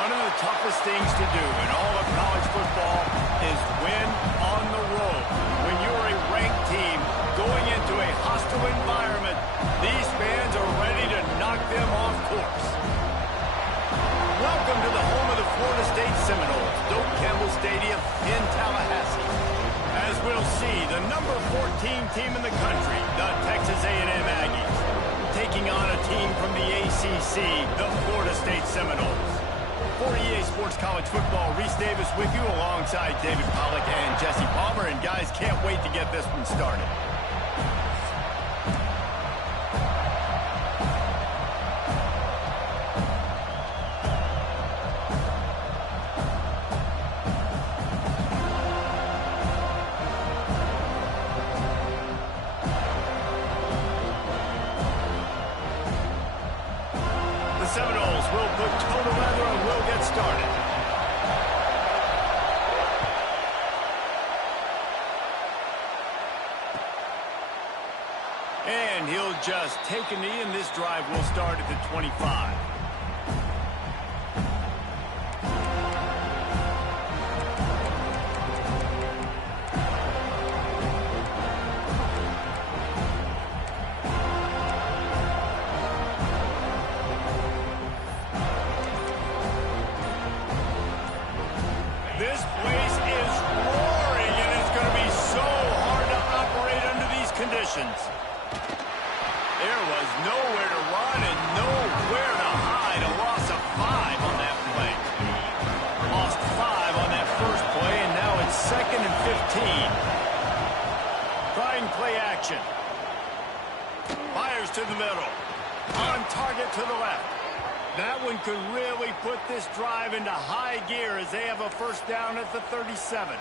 One of the toughest things to do in all of college football is win on the road. When you're a ranked team going into a hostile environment, these fans are ready to knock them off course. Welcome to the home of the Florida State Seminoles, Doak Campbell Stadium in Tallahassee. As we'll see, the number 14 team in the country, the Texas A&M Aggies, taking on a team from the ACC, the Florida State Seminoles. For EA Sports College Football, Reese Davis with you alongside David Pollack and Jesse Palmer. And guys, can't wait to get this one started. Seminoles will put toe to leather and will get started. And he'll just take a knee, and this drive will start at the 25. This place is roaring, and it's going to be so hard to operate under these conditions. There was nowhere to run and nowhere to hide. A loss of 5 on that play. Lost 5 on that first play, and now it's 2nd and 15. Trying play action. Fires to the middle. On target to the left. That one could really put this drive into high gear as they have a first down at the 37.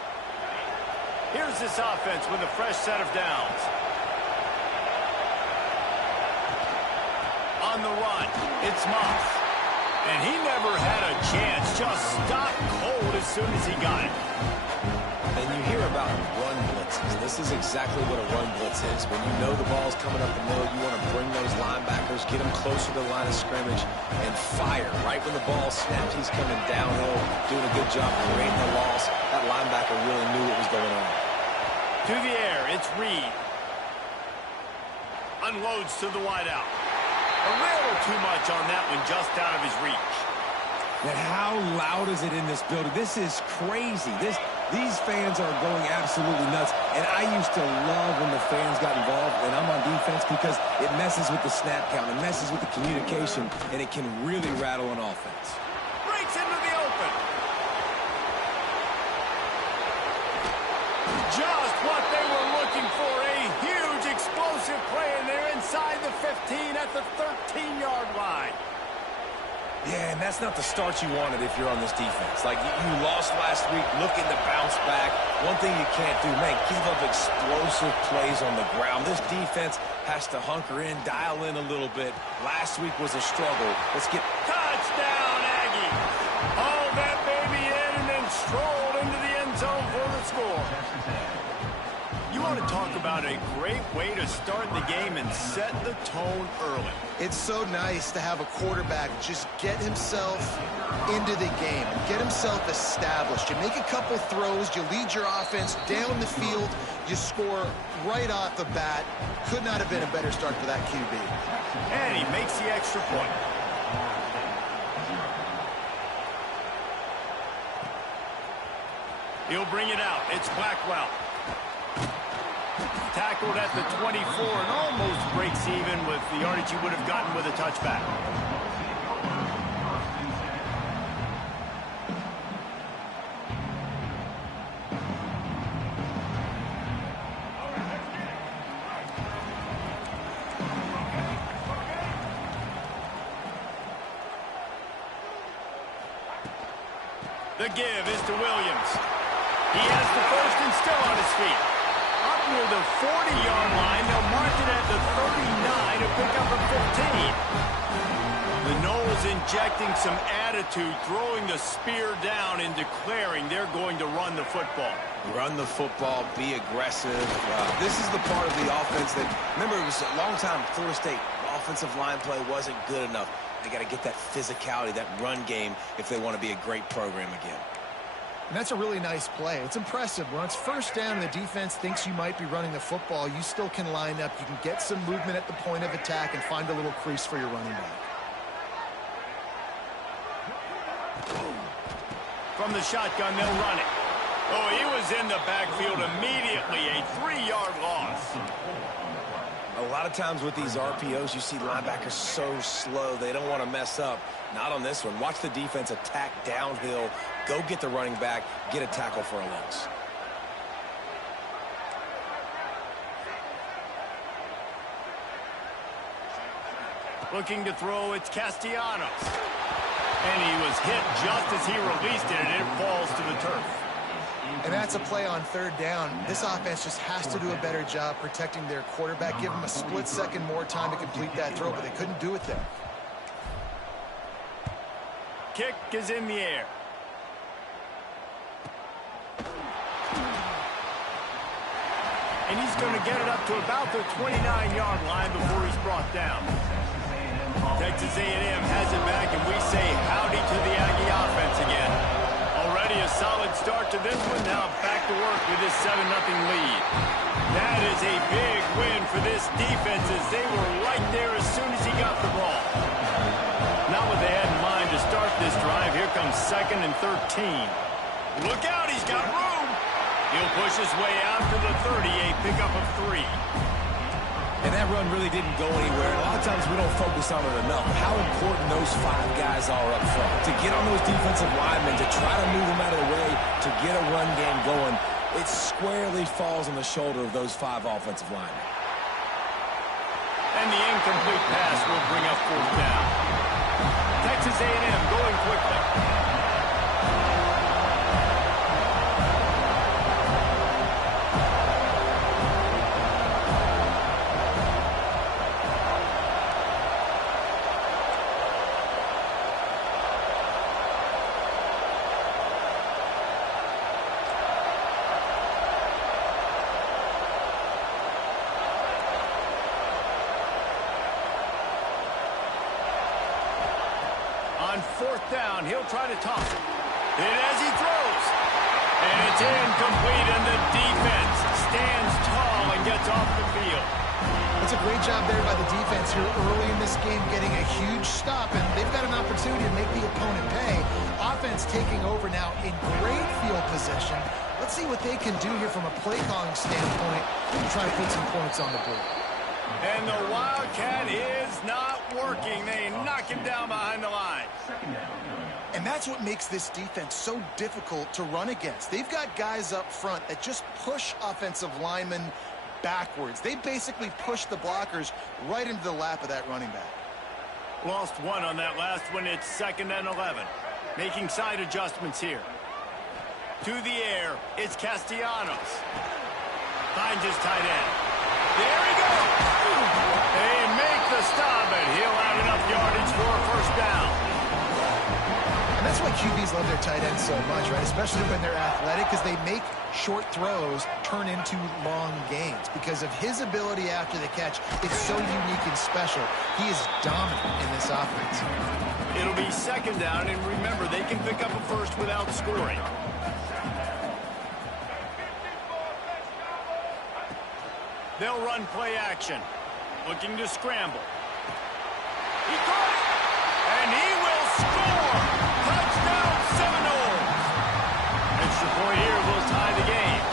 Here's this offense with a fresh set of downs. On the run, it's Moss. And he never had a chance, just stopped cold as soon as he got it. And you hear about run blitzes. This is exactly what a run blitz is. When you know the ball's coming up the middle, you want to bring those linebackers, get them closer to the line of scrimmage, and fire. Right when the ball snapped, he's coming downhill, doing a good job creating the loss. That linebacker really knew what was going on. To the air, it's Reed. Unloads to the wideout. A little too much on that one, just out of his reach. And how loud is it in this building? This is crazy. These fans are going absolutely nuts. And I used to love when the fans got involved when I'm on defense because it messes with the snap count, it messes with the communication, and it can really rattle an offense. Breaks into the open. Just what they were looking for. A huge explosive play, and they're inside the 15 at the 13-yard line. Yeah, and that's not the start you wanted if you're on this defense. Like, you lost last week, looking to bounce back. One thing you can't do, man, give up explosive plays on the ground. This defense has to hunker in, dial in a little bit. Last week was a struggle. Let's get... Touchdown, Aggie! Hauled that baby in and then strolled into the end zone for the score. You want to talk about a great way to start the game and set the tone early. It's so nice to have a quarterback just get himself into the game, get himself established. You make a couple throws, you lead your offense down the field, you score right off the bat. Could not have been a better start for that QB. And he makes the extra point. He'll bring it out. It's Blackwell. Tackled at the 24 and almost breaks even with the yardage he would have gotten with a touchback. The give is to Williams. He has the first and still on his feet. Up near the 40-yard line, they'll mark it at the 39 to pick up a 15. The Noles injecting some attitude, throwing the spear down and declaring they're going to run the football. Run the football, be aggressive. This is the part of the offense that, remember, it was a long time Florida State offensive line play wasn't good enough. They got to get that physicality, that run game, if they want to be a great program again. And that's a really nice play. It's impressive. When it's first down and the defense thinks you might be running the football, you still can line up. You can get some movement at the point of attack and find a little crease for your running back. From the shotgun, they'll run it. Oh, he was in the backfield immediately. A 3-yard loss. A lot of times with these RPOs, you see linebackers so slow, they don't want to mess up. Not on this one. Watch the defense attack downhill, go get the running back, get a tackle for a loss. Looking to throw, it's Castellanos. And he was hit just as he released it, and it falls to the turf. And that's a play on third down. This offense just has to do a better job protecting their quarterback. Give them a split second more time to complete that throw, but they couldn't do it there. Kick is in the air. And he's going to get it up to about the 29-yard line before he's brought down. Texas A&M has it back, and we say howdy to the Aggie offense again. Already a solid start to this one. Now back to work with this 7-0 lead. That is a big win for this defense as they were right there as soon as he got the ball. Not what they had in mind to start this drive. Here comes 2nd and 13. Look out, he's got room. He'll push his way out to the 30, a pickup of 3. And that run really didn't go anywhere. A lot of times we don't focus on it enough. How important those 5 guys are up front. To get on those defensive linemen, to try to move them out of the way, to get a run game going, it squarely falls on the shoulder of those 5 offensive linemen. And the incomplete pass will bring up 4th down. Texas A&M going quickly. On 4th down, he'll try to toss it. And as he throws, and it's incomplete, and the defense stands tall and gets off the field. It's a great job there by the defense here early in this game, getting a huge stop, and they've got an opportunity to make the opponent pay. Offense taking over now in great field position. Let's see what they can do here from a play calling standpoint to try to put some points on the board. And the Wildcat is not working. They knock him down behind the line. And that's what makes this defense so difficult to run against. They've got guys up front that just push offensive linemen backwards. They basically push the blockers right into the lap of that running back. Lost 1 on that last one. It's 2nd and 11. Making side adjustments here. To the air, it's Castellanos. Finds his tight end. There he goes. They make the stop, and he'll have enough yardage for a 1st down. And that's why QBs love their tight ends so much, right? Especially when they're athletic, because they make short throws turn into long gains. Because of his ability after the catch, it's so unique and special. He is dominant in this offense. It'll be 2nd down, and remember, they can pick up a 1st without scoring. They'll run play action. Looking to scramble. He caught it! And he will score! Touchdown Seminoles! Extra point here will tie the game.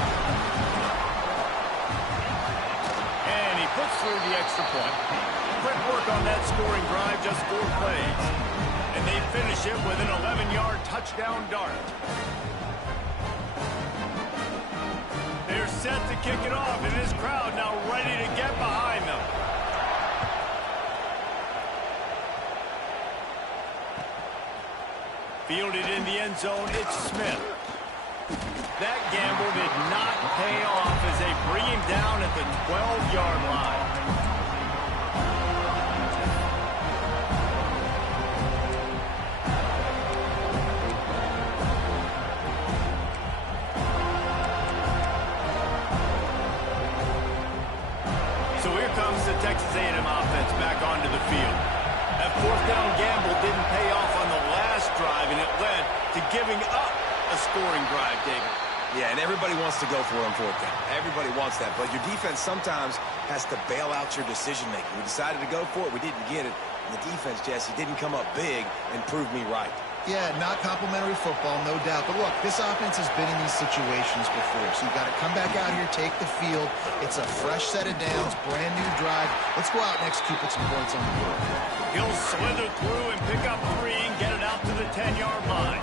And he puts through the extra point. Quick work on that scoring drive, just 4 plays. And they finish it with an 11-yard touchdown dart. They're set to kick it off, and this crowd now ready to get behind them. Fielded in the end zone, it's Smith. That gamble did not pay off as they bring him down at the 12-yard line. So here comes the Texas A&M offense back onto the field. Have fourth down gamble didn't pay off on the last drive, and it led to giving up a scoring drive, David. Yeah, and everybody wants to go for it on fourth down. Everybody wants that, but your defense sometimes has to bail out your decision-making. We decided to go for it. We didn't get it. And the defense, Jesse, didn't come up big and prove me right. Yeah, not complimentary football, no doubt. But look, this offense has been in these situations before. So you've got to come back out here, take the field. It's a fresh set of downs, brand new drive. Let's go out and execute, put some points on the board. He'll slither through and pick up 3 and get it out to the 10-yard line.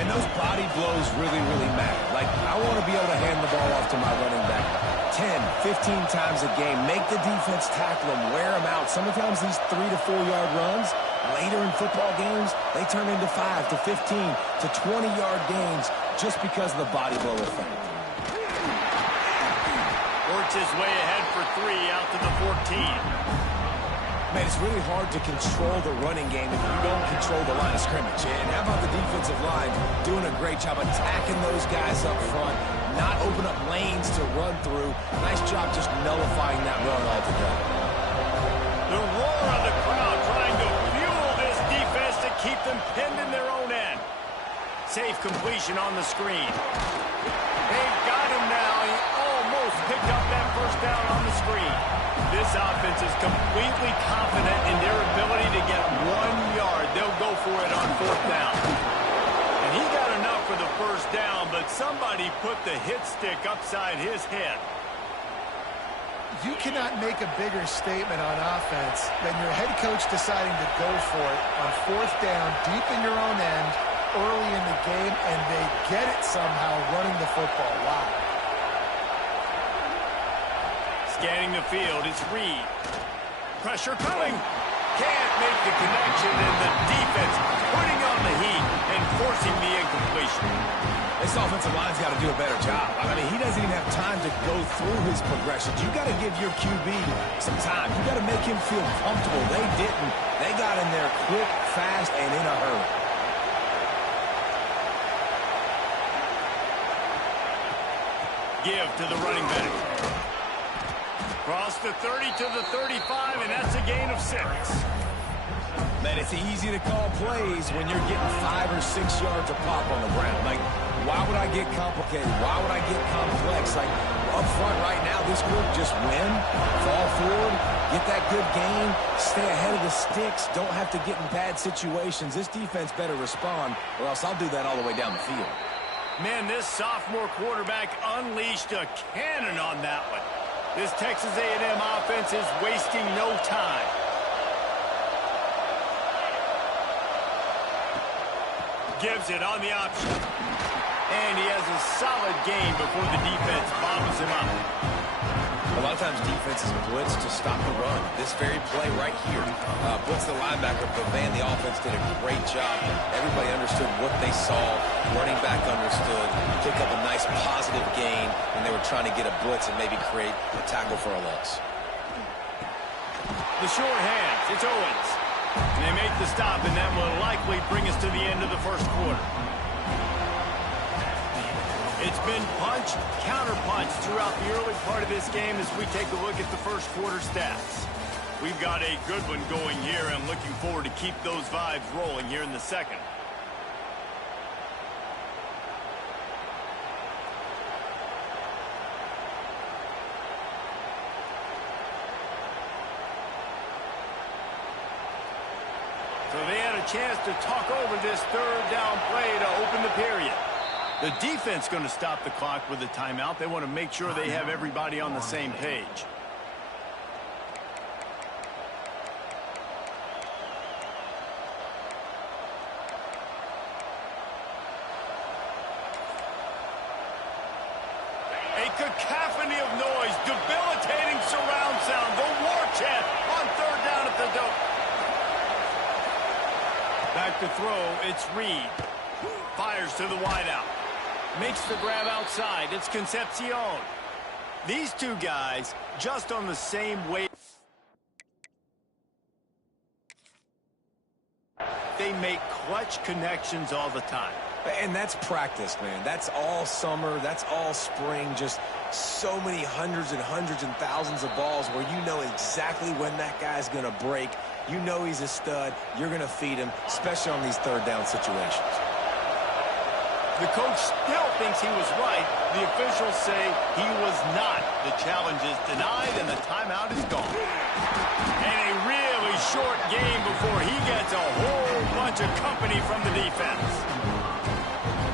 And those body blows really, really matter. Like, I want to be able to hand the ball off to my running back 10, 15 times a game. Make the defense tackle them, wear them out. Sometimes these 3 to 4 yard runs, later in football games, they turn into 5 to 15 to 20-yard gains just because of the body blow effect. Works his way ahead for 3 out to the 14. Man, it's really hard to control the running game if you don't control the line of scrimmage. And how about the defensive line doing a great job attacking those guys up front, not open up lanes to run through. Nice job just nullifying that run altogether. The roar of the crowd trying to fuel this defense to keep them pinned in their own end. Safe completion on the screen. They've got him now. He almost picked up that first down on the screen. This offense is completely confident in their ability to get 1 yard. They'll go for it on fourth down. And he got enough for the first down, but somebody put the hit stick upside his head. You cannot make a bigger statement on offense than your head coach deciding to go for it on fourth down, deep in your own end, early in the game, and they get it somehow running the football. Wow. Scanning the field, it's Reed. Pressure coming. Can't make the connection, and the defense putting on the heat and forcing the incompletion. This offensive line's got to do a better job. I mean, he doesn't even have time to go through his progressions. You got to give your QB some time. You got to make him feel comfortable. They didn't. They got in there quick, fast, and in a hurry. Give to the running back. Cross the 30 to the 35, and that's a gain of 6. Man, it's easy to call plays when you're getting 5 or 6 yards of pop on the ground. Like, why would I get complicated? Why would I get complex? Like, up front right now, this group just win, fall forward, get that good gain, stay ahead of the sticks, don't have to get in bad situations. This defense better respond, or else I'll do that all the way down the field. Man, this sophomore quarterback unleashed a cannon on that one. This Texas A&M offense is wasting no time. Gives it on the option. And he has a solid gain before the defense bobbles him up. A lot of times defenses blitz to stop the run. This very play right here, blitz the linebacker, but man, the offense did a great job. Everybody understood what they saw. Running back understood. Pick up a nice positive gain when they were trying to get a blitz and maybe create a tackle for a loss. The short hands, it's Owens. And they make the stop, and that will likely bring us to the end of the first quarter. It's been punch, counter-punch throughout the early part of this game as we take a look at the first quarter stats. We've got a good one going here, and looking forward to keep those vibes rolling here in the second. So they had a chance to talk over this third down play to open the period. The defense going to stop the clock with a timeout. They want to make sure they have everybody on the same page. A cacophony of noise, debilitating surround sound, the war chant on third down at the dope. Back to throw, it's Reed. Fires to the wideout. Makes the grab outside. It's Concepcion. These two guys just on the same wave. They make clutch connections all the time. And that's practice, man. That's all summer. That's all spring. Just so many hundreds and thousands of balls where you know exactly when that guy's going to break You know he's a stud. You're going to feed him, especially on these third down situations. The coach still thinks he was right. The officials say he was not. The challenge is denied, and the timeout is gone. And a really short game before he gets a whole bunch of company from the defense.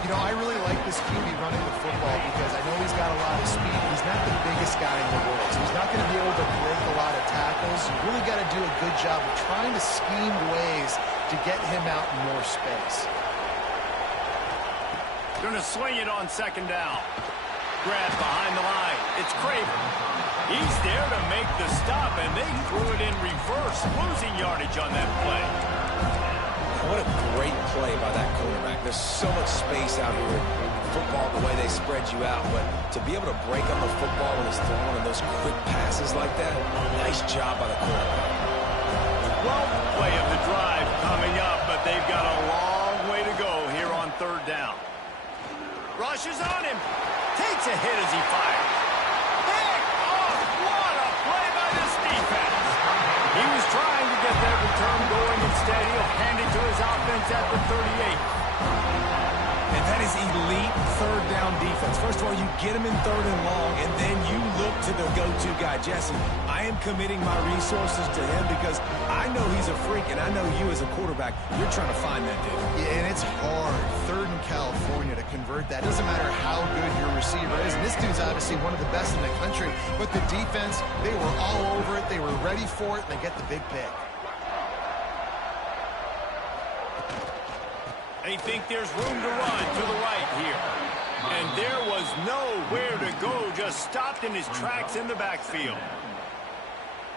You know, I really like this QB running the football because I know he's got a lot of speed, but he's not the biggest guy in the world. So he's not going to be able to break a lot of tackles. You really got to do a good job of trying to scheme ways to get him out in more space. Going to swing it on second down. Grab behind the line. It's Craven. He's there to make the stop, and they threw it in reverse, losing yardage on that play. What a great play by that quarterback. There's so much space out here in football, the way they spread you out. But to be able to break on the football when it's thrown and those quick passes like that, nice job by the quarterback. 12th play of the drive coming up, but they've got a long way to go here on third down. Rushes on him. Takes a hit as he fires. Pick off. What a play by this defense. He was trying to get that return going. Instead, he'll hand it to his offense at the 38. And that is elite third down defense. First of all, you get him in third and long, and then you look to the go-to guy. Jesse, I am committing my resources to him because I know he's a freak, and I know you as a quarterback, you're trying to find that dude. Yeah, and it's hard, third in California, to convert that. Doesn't matter how good your receiver is. And this dude's obviously one of the best in the country. But the defense, they were all over it. They were ready for it, and they get the big pick. They think there's room to run to the right here. And there was nowhere to go, just stopped in his tracks in the backfield.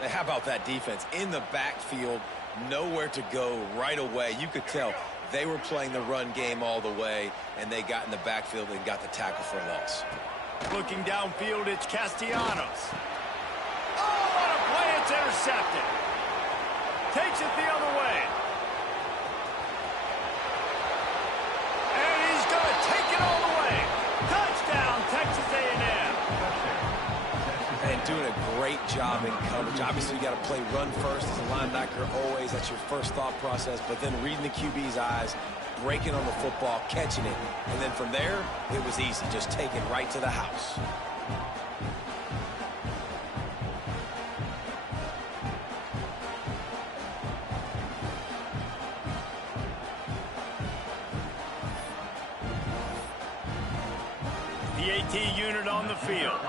Hey, how about that defense? In the backfield, nowhere to go right away. You could tell they were playing the run game all the way, and they got in the backfield and got the tackle for a loss. Looking downfield, it's Castellanos. Oh, what a play, it's intercepted. Takes it the other way. Take it all the way. Touchdown, Texas A&M. And doing a great job in coverage. Obviously, you got to play run first as a linebacker always. That's your first thought process. But then reading the QB's eyes, breaking on the football, catching it. And then from there, it was easy. Just take it right to the house. The AT unit on the field.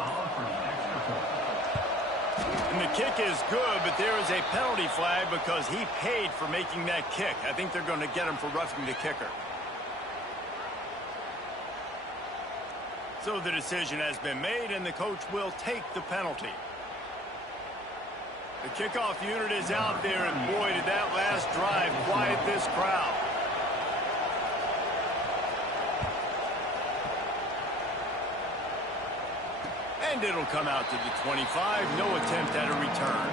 And the kick is good, but there is a penalty flag because he paid for making that kick. I think they're going to get him for roughing the kicker. So the decision has been made, and the coach will take the penalty. The kickoff unit is out there, and boy, did that last drive quiet this crowd. And it'll come out to the 25. No attempt at a return.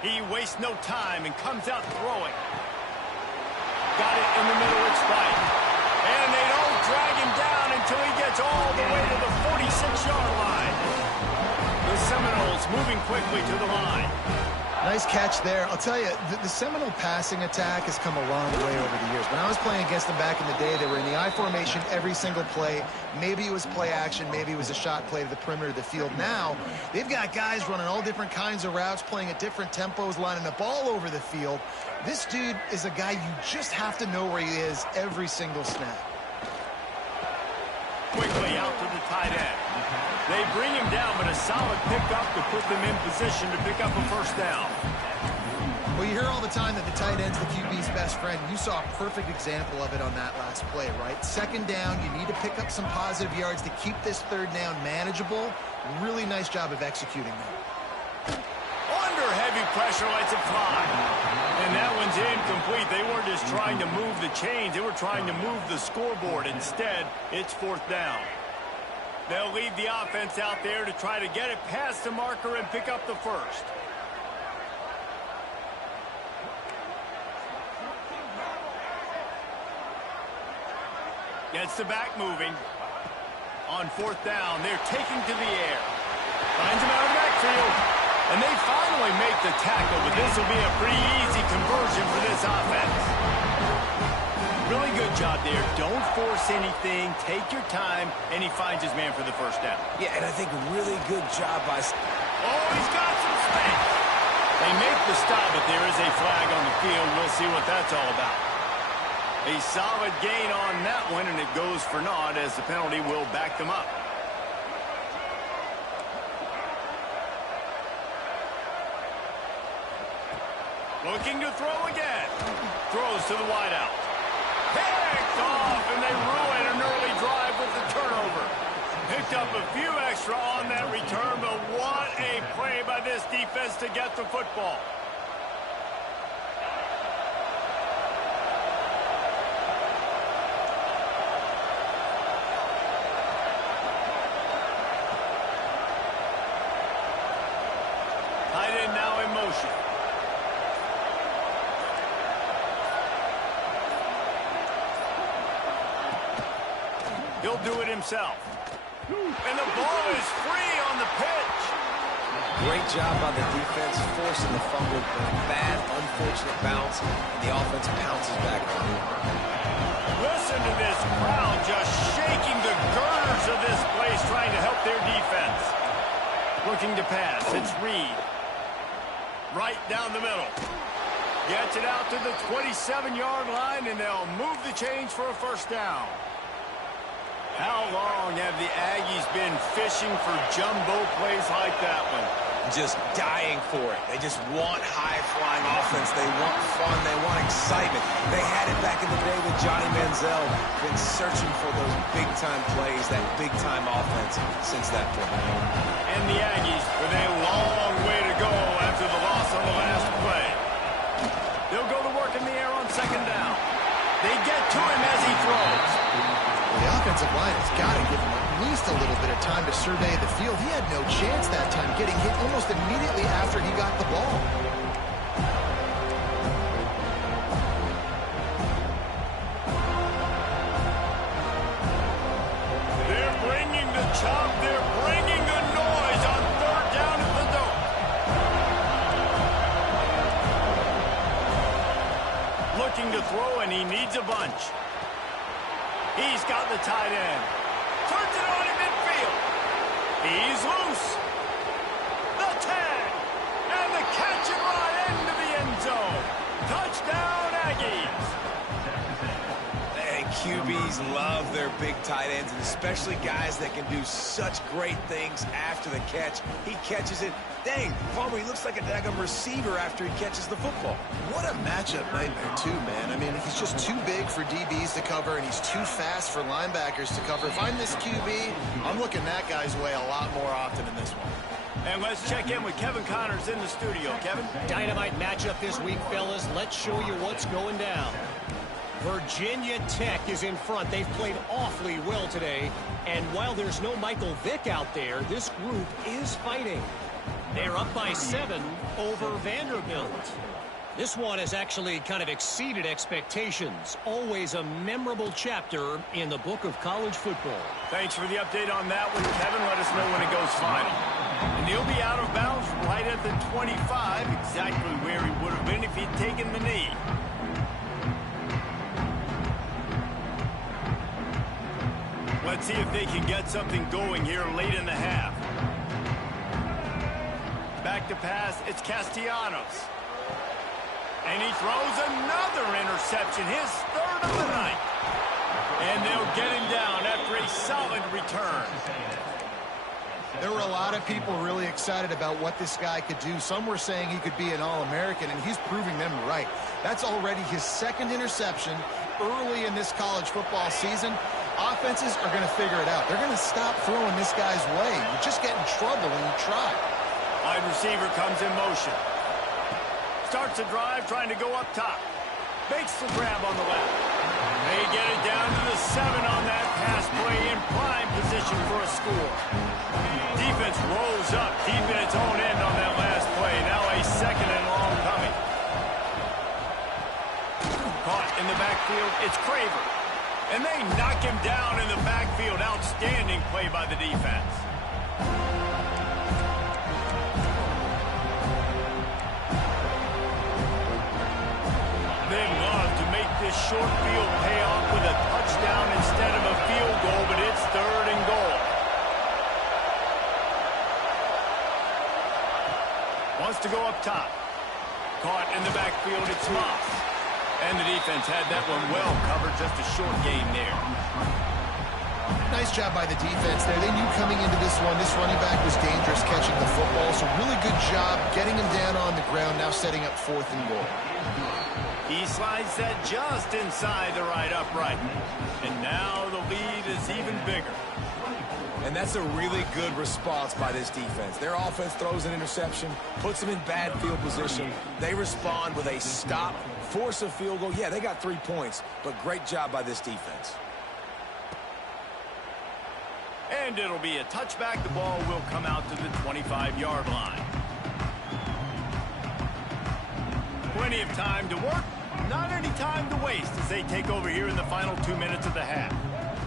He wastes no time and comes out throwing. Got it in the middle, it's right. And they don't drag him down until he gets all the way to the 46-yard line. The Seminoles moving quickly to the line. Nice catch there. I'll tell you, the Seminole passing attack has come a long way over the years. When I was playing against them back in the day, they were in the I formation every single play. Maybe it was play action. Maybe it was a shot play to the perimeter of the field. Now, they've got guys running all different kinds of routes, playing at different tempos, lining up all over the field. This dude is a guy you just have to know where he is every single snap. Quickly out to the tight end. They bring him down, but a solid pickup to put them in position to pick up a first down. Well, you hear all the time that the tight end's the QB's best friend. You saw a perfect example of it on that last play, right? Second down, you need to pick up some positive yards to keep this third down manageable. Really nice job of executing that. Under heavy pressure, lets it fly. And that one's incomplete. They weren't just trying to move the chains. They were trying to move the scoreboard. Instead, it's fourth down. They'll leave the offense out there to try to get it past the marker and pick up the first. Gets the back moving. On fourth down, they're taking to the air. Finds him out of the backfield. And they finally make the tackle, but this will be a pretty easy conversion for this offense. Really good job there. Don't force anything. Take your time, and he finds his man for the first down. Yeah, and I think really good job by... Oh, he's got some space. They make the stop, but there is a flag on the field. We'll see what that's all about. A solid gain on that one, and it goes for naught as the penalty will back them up. Looking to throw again. Throws to the wideout. Picked off, and they ruin an early drive with the turnover. Picked up a few extra on that return, but what a play by this defense to get the football. Tight end now in motion. He'll do it himself. And the ball is free on the pitch. Great job by the defense, forcing the fumble, but a bad, unfortunate bounce, and the offense pounces back on it. Listen to this crowd just shaking the girders of this place, trying to help their defense. Looking to pass. It's Reed. Right down the middle. Gets it out to the 27-yard line, and they'll move the chains for a first down. How long have the Aggies been fishing for jumbo plays like that one? Just dying for it. They just want high-flying offense. They want fun. They want excitement. They had it back in the day with Johnny Manziel. Been searching for those big-time plays, that big-time offense since that point. And the Aggies with a long way to go after the loss on the last play. They'll go to work in the air on second down. They get to him as he throws. The offensive line has got to give him at least a little bit of time to survey the field. He had no chance that time, getting hit almost immediately after he got the ball. They're bringing the chop. They're bringing the noise on third down at the dope. Looking to throw, and he needs a bunch. He's got the tight end. Turns it on in midfield. He's loose. The tag. And the catch and run into the end zone. Touchdown, Aggies. And QBs love their big tight ends, and especially guys that can do such great things after the catch. He catches it. Dang, Palmer, he looks like a daggum receiver after he catches the football. What a matchup nightmare, too, man. I mean, he's just too big for DBs to cover, and he's too fast for linebackers to cover. If I'm this QB, I'm looking that guy's way a lot more often in this one. And let's check in with Kevin Connors in the studio. Kevin? Dynamite matchup this week, fellas. Let's show you what's going down. Virginia Tech is in front. They've played awfully well today. And while there's no Michael Vick out there, this group is fighting. They're up by 7 over Vanderbilt. This one has actually kind of exceeded expectations. Always a memorable chapter in the book of college football. Thanks for the update on that one, Kevin. Let us know when it goes final. And he'll be out of bounds right at the 25, exactly where he would have been if he'd taken the knee. Let's see if they can get something going here late in the half. Back to pass, it's Castellanos. And he throws another interception, his third of the night. And they'll get him down after a solid return. There were a lot of people really excited about what this guy could do. Some were saying he could be an All-American, and he's proving them right. That's already his second interception early in this college football season. Offenses are going to figure it out. They're going to stop throwing this guy's way. You just get in trouble when you try. Wide receiver comes in motion. Starts a drive trying to go up top. Makes the grab on the left. They get it down to the 7 on that pass play in prime position for a score. Defense rolls up deep in its own end on that last play. Now a second and long coming. Caught in the backfield, it's Craver. And they knock him down in the backfield. Outstanding play by the defense. They'd love to make this short field pay off with a touchdown instead of a field goal, but it's 3rd and goal. Wants to go up top. Caught in the backfield, it's Moss. And the defense had that one well covered, just a short game there. Nice job by the defense there. They knew coming into this one, this running back was dangerous catching the football, so really good job getting him down on the ground, now setting up 4th and goal. He slides that just inside the right upright. And now the lead is even bigger. And that's a really good response by this defense. Their offense throws an interception, puts them in bad field position. They respond with a stop, force a field goal. Yeah, they got 3 points, but great job by this defense. And it'll be a touchback. The ball will come out to the 25-yard line. Plenty of time to work. Not any time to waste as they take over here in the final 2 minutes of the half.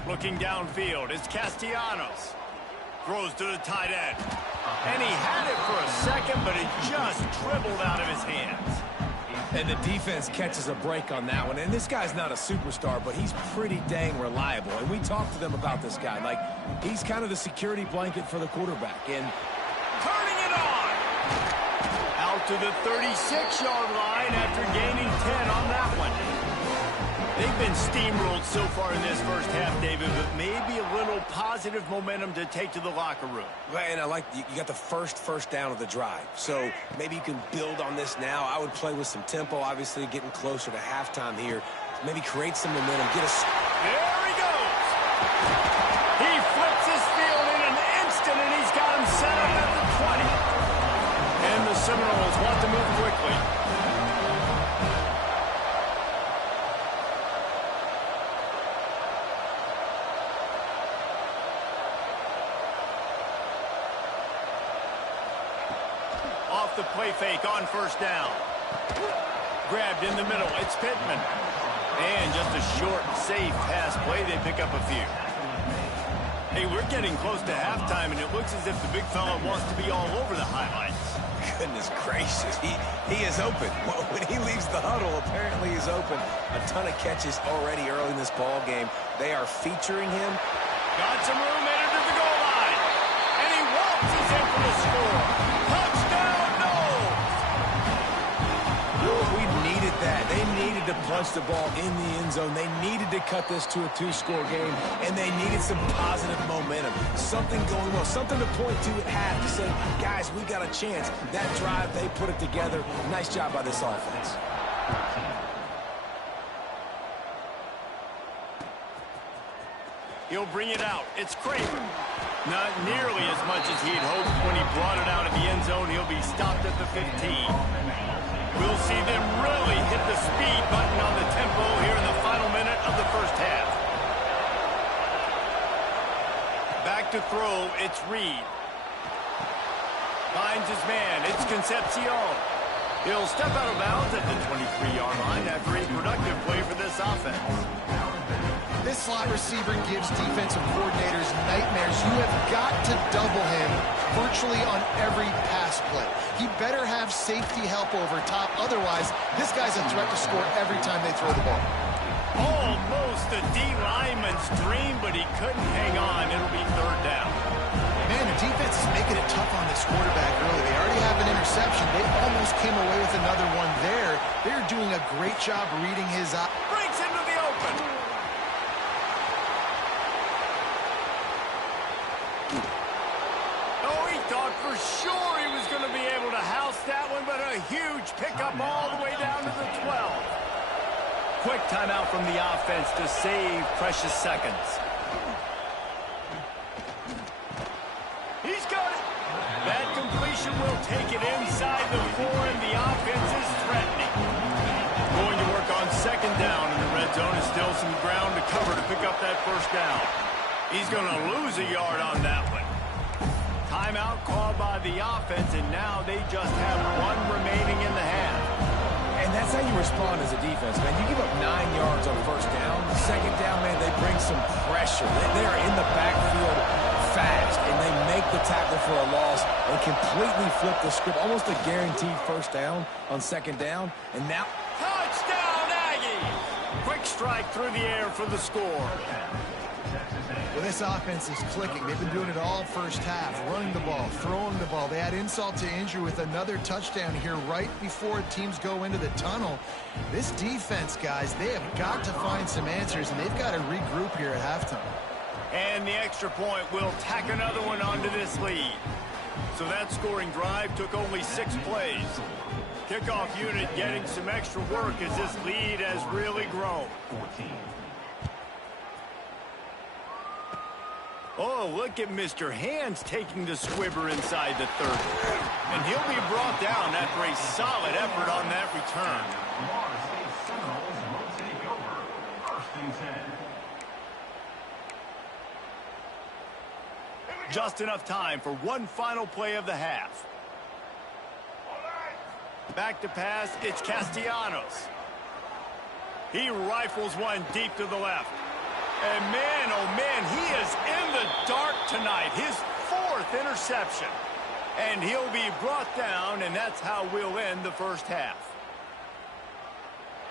Looking downfield, it's Castellanos. Throws to the tight end. And he had it for a second, but it just dribbled out of his hands. And the defense catches a break on that one. And this guy's not a superstar, but he's pretty dang reliable. And we talked to them about this guy. Like, he's kind of the security blanket for the quarterback. And turning it on. Out to the 36-yard line after gaining 10 on that one. They've been steamrolled so far in this first half, David, but maybe a little positive momentum to take to the locker room. Right, and I like you got the first down of the drive. So maybe you can build on this now. I would play with some tempo, obviously getting closer to halftime here. Maybe create some momentum. There he goes. He flips his field in an instant, and he's got him set up at the 20. And the Seminoles want to move quickly. Off the play fake on first down. Grabbed in the middle. It's Pittman. And just a short, safe pass play. They pick up a few. Hey, we're getting close to halftime, and it looks as if the big fella wants to be all over the highlights. Goodness gracious. He is open. When he leaves the huddle, apparently he's open. A ton of catches already early in this ball game. They are featuring him. Got some room, headed to the goal line. And he waltzes in for the score. Touchdown, Noles! We needed that. They needed to punch the ball in the end zone. They needed to cut this to a 2-score game, and they needed some positive momentum. Something going well, something to point to at half to say, guys, we got a chance. That drive, they put it together. Nice job by this offense. He'll bring it out. It's Kramer. Not nearly as much as he'd hoped when he brought it out of the end zone. He'll be stopped at the 15. We'll see them really hit the speed button on the tempo here in the final minute of the first half. Back to throw, it's Reed. Finds his man, it's Concepcion. He'll step out of bounds at the 23-yard line after a productive play for this offense. This slot receiver gives defensive coordinators nightmares. You have got to double him virtually on every pass play. He better have safety help over top. Otherwise, this guy's a threat to score every time they throw the ball. Almost a D lineman's dream, but he couldn't hang on. It'll be 3rd down. Man, the defense is making it tough on this quarterback early. They already have an interception. They almost came away with another one there. They're doing a great job reading his eye. Breaks into the open. Oh, he thought for sure he was going to be able to house that one, but a huge pickup all the way down to the 12. Quick timeout from the offense to save precious seconds. He's got it. That completion will take it inside the 4, and the offense is threatening. Going to work on 2nd down in the red zone. Is still some ground to cover to pick up that 1st down. He's going to lose a yard on that one. Timeout called by the offense, and now they just have 1 remaining in the half. And And that's how you respond as a defense, man. You give up 9 yards on first down. Second down, man, they bring some pressure. They are in the backfield fast, and they make the tackle for a loss and completely flip the script. Almost a guaranteed first down on second down. And now... Touchdown, Aggies! Quick strike through the air for the score. Well, this offense is clicking. They've been doing it all first half, running the ball, throwing the ball. They had insult to injury with another touchdown here right before teams go into the tunnel. This defense, guys, they have got to find some answers, and they've got to regroup here at halftime. And the extra point will tack another one onto this lead. So that scoring drive took only 6 plays. Kickoff unit getting some extra work as this lead has really grown. Oh, look at Mr. Hands taking the squibber inside the 30. And he'll be brought down after a solid effort on that return. Just enough time for one final play of the half. Back to pass, it's Castellanos. He rifles one deep to the left. And man, oh man, he is in the dark tonight. His 4th interception. And he'll be brought down, and that's how we'll end the first half.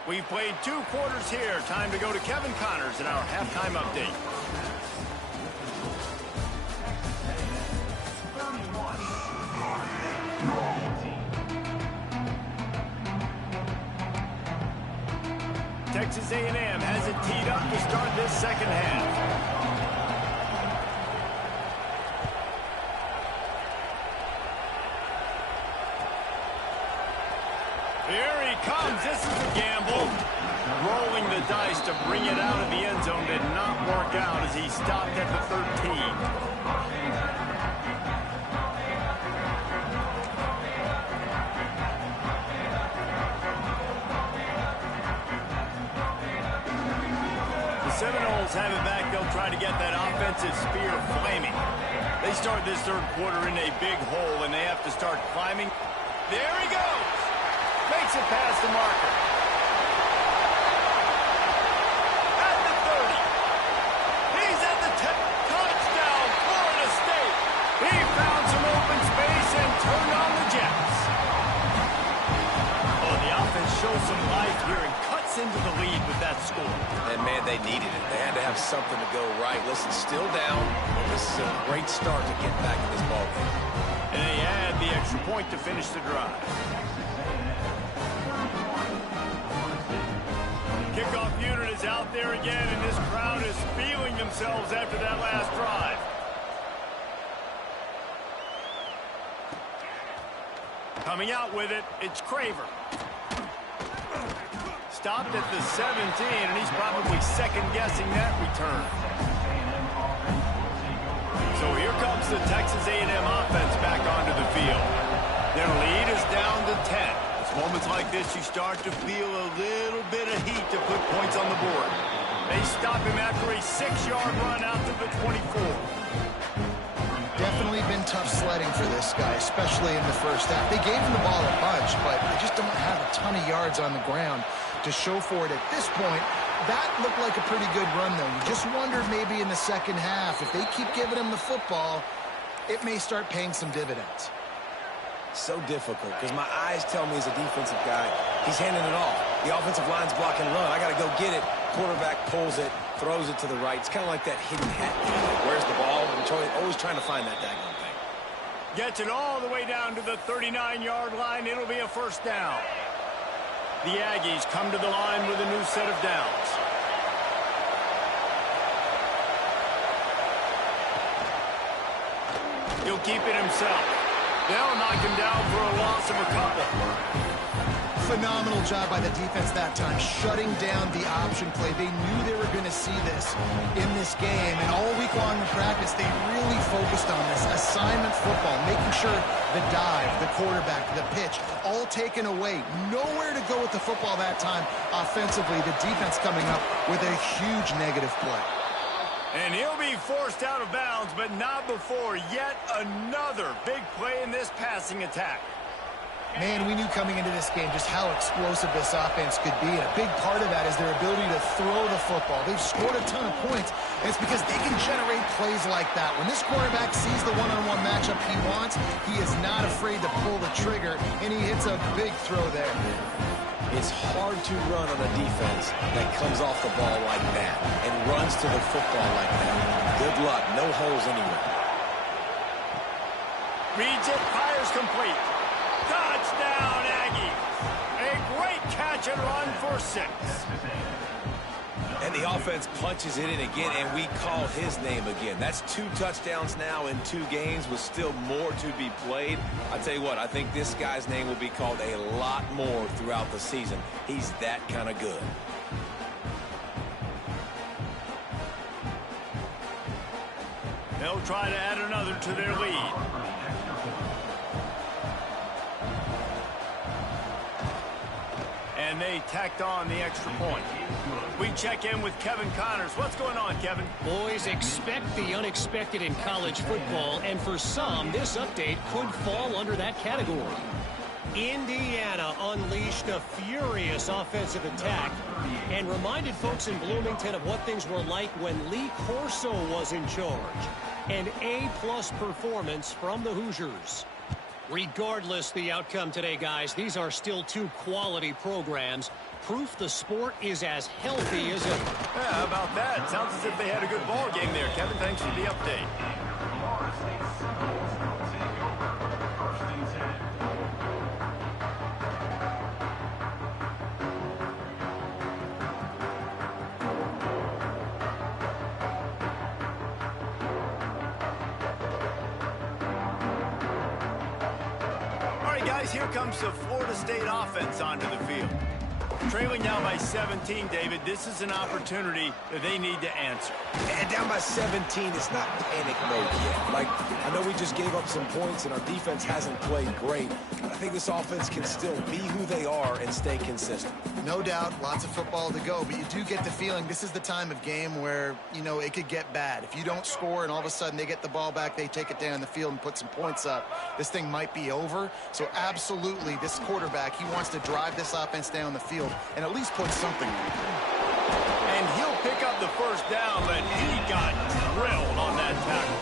We've played 2 quarters here. Time to go to Kevin Connors in our halftime update. Texas A&M has it teed up to start this second half. Here he comes. This is a gamble. Rolling the dice to bring it out of the end zone did not work out as he stopped at the 13. Seminoles have it back. They'll try to get that offensive spear flaming. They start this third quarter in a big hole, and they have to start climbing. There he goes. Makes it past the marker. At the 30. He's at the 10. Touchdown, Florida State. He found some open space and turned on the Jets. Oh, the offense shows some life here and cuts into the lead with that score. And, man, they needed it. They had to have something to go right. Listen, still down. This is a great start to get back in this ballgame. And they add the extra point to finish the drive. Kickoff unit is out there again, and this crowd is feeling themselves after that last drive. Coming out with it, it's Craver. Stopped at the 17, and he's probably second-guessing that return. So here comes the Texas A&M offense back onto the field. Their lead is down to 10. It's moments like this you start to feel a little bit of heat to put points on the board. They stop him after a 6-yard run out to the 24. Definitely been tough sledding for this guy, especially in the first half. They gave him the ball a bunch, but they just don't have a ton of yards on the ground to show for it at this point. That looked like a pretty good run, though. You just wondered maybe in the second half, if they keep giving him the football, it may start paying some dividends. So difficult, because my eyes tell me as a defensive guy, he's handing it off. The offensive line's blocking run. I got to go get it. Quarterback pulls it, throws it to the right. It's kind of like that hidden hat. Like, where's the ball? I'm always trying to find that daggone thing. Gets it all the way down to the 39-yard line. It'll be a first down. The Aggies come to the line with a new set of downs. He'll keep it himself. They'll knock him down for a loss of a couple. Phenomenal job by the defense that time, shutting down the option play. They knew they were going to see this in this game, and all week long in practice, they really focused on this assignment football, making sure the dive, the quarterback, the pitch, all taken away. Nowhere to go with the football that time offensively. The defense coming up with a huge negative play. And he'll be forced out of bounds, but not before yet another big play in this passing attack. Man, we knew coming into this game just how explosive this offense could be, and a big part of that is their ability to throw the football. They've scored a ton of points, and it's because they can generate plays like that. When this quarterback sees the one-on-one matchup he wants, he is not afraid to pull the trigger, and he hits a big throw there. It's hard to run on a defense that comes off the ball like that and runs to the football like that. Good luck. No holes anywhere. Reads it, fires complete. Touchdown, Aggies. A great catch and run for 6. And the offense punches it in again, and we call his name again. That's 2 touchdowns now in 2 games with still more to be played. I tell you what, I think this guy's name will be called a lot more throughout the season. He's that kind of good. They'll try to add another to their lead. And they tacked on the extra point. We check in with Kevin Connors. What's going on, Kevin? Boys, expect the unexpected in college football, and for some, this update could fall under that category. Indiana unleashed a furious offensive attack and reminded folks in Bloomington of what things were like when Lee Corso was in charge. An A-plus performance from the Hoosiers. Regardless the outcome today, guys, these are still 2 quality programs. Proof the sport is as healthy as ever. Yeah, how about that? Sounds as if they had a good ball game there. Kevin, thanks for the update. Here comes the Florida State offense onto the field. Trailing now by 17, David. This is an opportunity that they need to answer. And down by 17, it's not panic mode yet. Like, I know we just gave up some points and our defense hasn't played great, but I think this offense can still be who they are and stay consistent. No doubt, lots of football to go, but you do get the feeling this is the time of game where, you know, it could get bad. If you don't score and all of a sudden they get the ball back, they take it down the field and put some points up, this thing might be over. So absolutely, this quarterback, he wants to drive this offense down the field and at least put something on it. And he'll pick up the first down, but he got drilled on that tackle.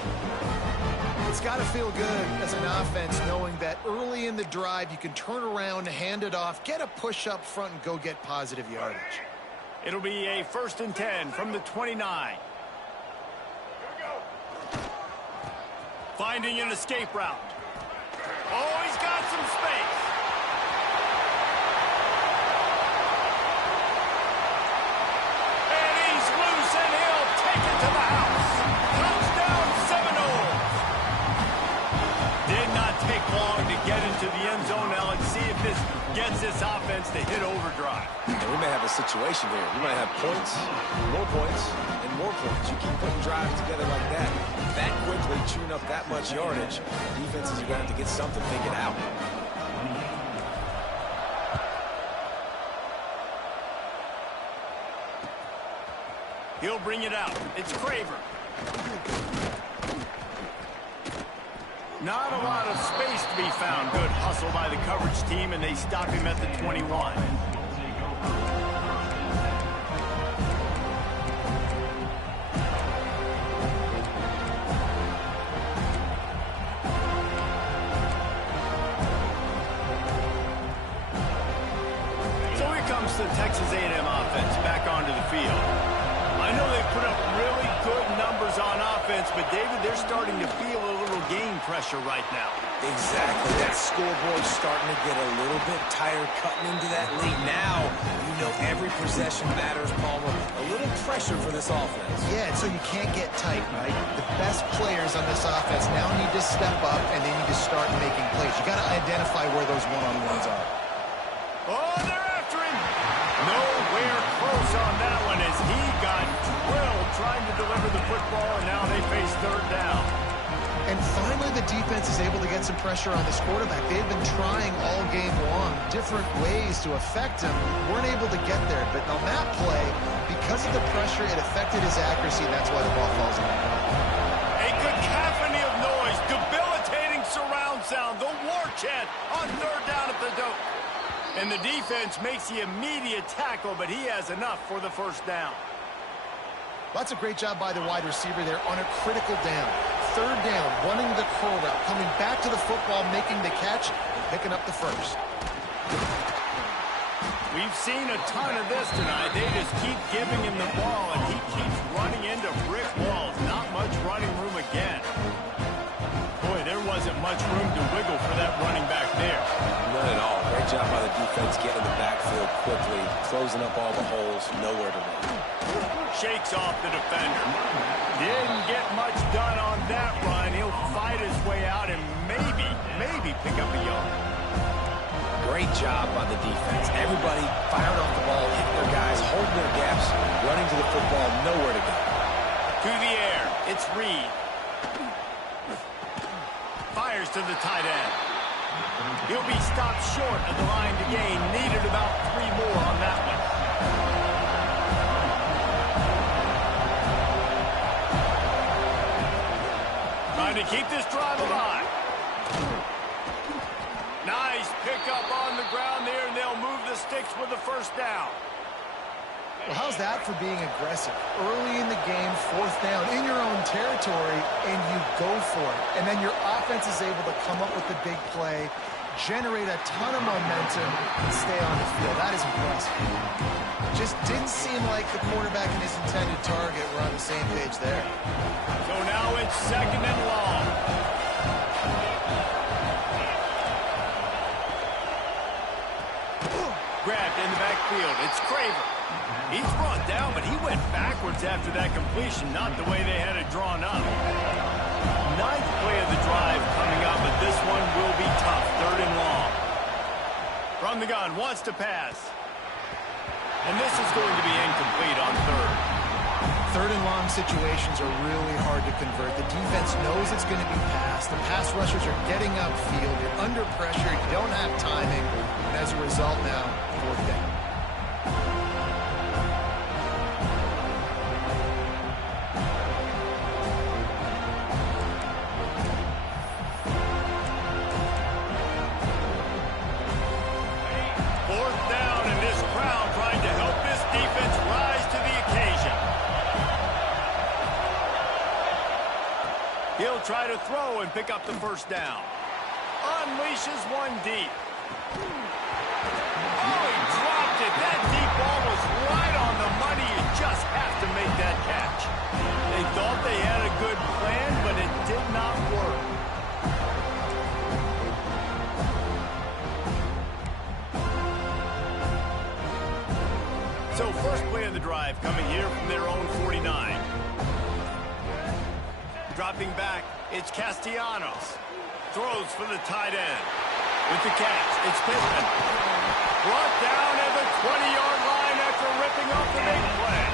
It's got to feel good as an offense knowing that early in the drive you can turn around, hand it off, get a push up front, and go get positive yardage. It'll be a 1st and 10 from the 29. Finding an escape route. Oh, he's got some space. And he's loose, and he'll take it to the house. Touchdown, Seminoles. Did not take long to get into the end zone. Now let's see if this gets this offense to hit overdrive. And we may have a situation here. We might have points, more points, and more points. You keep putting drives together like that quickly, chewing up that much yardage, defenses are going to have to get something figured out. He'll bring it out. It's Craver. Not a lot of space to be found. Good hustle by the coverage team, and they stop him at the 21. So here comes the Texas A&M offense back onto the field. I know they've put up really good numbers on offense, but, David, they're starting to feel a little game pressure right now. Exactly. That scoreboard's starting to get a little bit tired cutting into that lead. Now, you know every possession matters, Palmer. A little pressure for this offense. Yeah, so you can't get tight, right? The best players on this offense now need to step up, and they need to start making plays. You got to identify where those one-on-ones are. Oh, they're after him. Nowhere close on that one as he got drilled trying to deliver the football, and now they face 3rd down. And finally, the defense is able to get some pressure on this quarterback. They've been trying all game long different ways to affect him. Weren't able to get there. But on that play, because of the pressure, it affected his accuracy, and that's why the ball falls in. A cacophony of noise, debilitating surround sound, the war chant on 3rd down at the And the defense makes the immediate tackle, but he has enough for the first down. That's a great job by the wide receiver there on a critical down. Third down, running the curl route, coming back to the football, making the catch, and picking up the first. We've seen a ton of this tonight. They just keep giving him the ball, and he keeps running into brick walls. Not much running room again. Boy, there wasn't much room to wiggle for that running back there. None at all. Great job by the defense getting the backfield quickly, closing up all the holes, nowhere to run. Shakes off the defender. Didn't get much done on that run. He'll fight his way out and maybe pick up a yard. Great job by the defense. Everybody firing off the ball, hitting their guys, holding their gaps, running to the football, nowhere to go. To the air, it's Reed. Fires to the tight end. He'll be stopped short of the line to gain. Needed about 3 more on that one. Trying to keep this drive alive. Nice pickup on the ground there, and they'll move the sticks with the first down. Well, how's that for being aggressive? Early in the game, fourth down, in your own territory, and you go for it. And then your offense is able to come up with the big play, generate a ton of momentum, and stay on the field. That is impressive. Just didn't seem like the quarterback and his intended target were on the same page there. So now it's 2nd and long. Grabbed in the backfield. It's Craver. He's brought down, but he went backwards after that completion, not the way they had it drawn up. 9th play of the drive coming up, but this one will be tough. 3rd and long. From the gun, wants to pass. And this is going to be incomplete on 3rd. 3rd and long situations are really hard to convert. The defense knows it's going to be passed. The pass rushers are getting upfield. You're under pressure. You don't have timing. And as a result now, 4th down. He'll try to throw and pick up the first down. Unleashes one deep. Oh, he dropped it. That deep ball was right on the money. You just have to make that catch. They thought they had a good plan, but it did not work. So first play of the drive coming here from their own 49. Dropping back, it's Castellanos. Throws for the tight end. With the catch, it's Pittman. Brought down at the 20-yard line after ripping off the big play.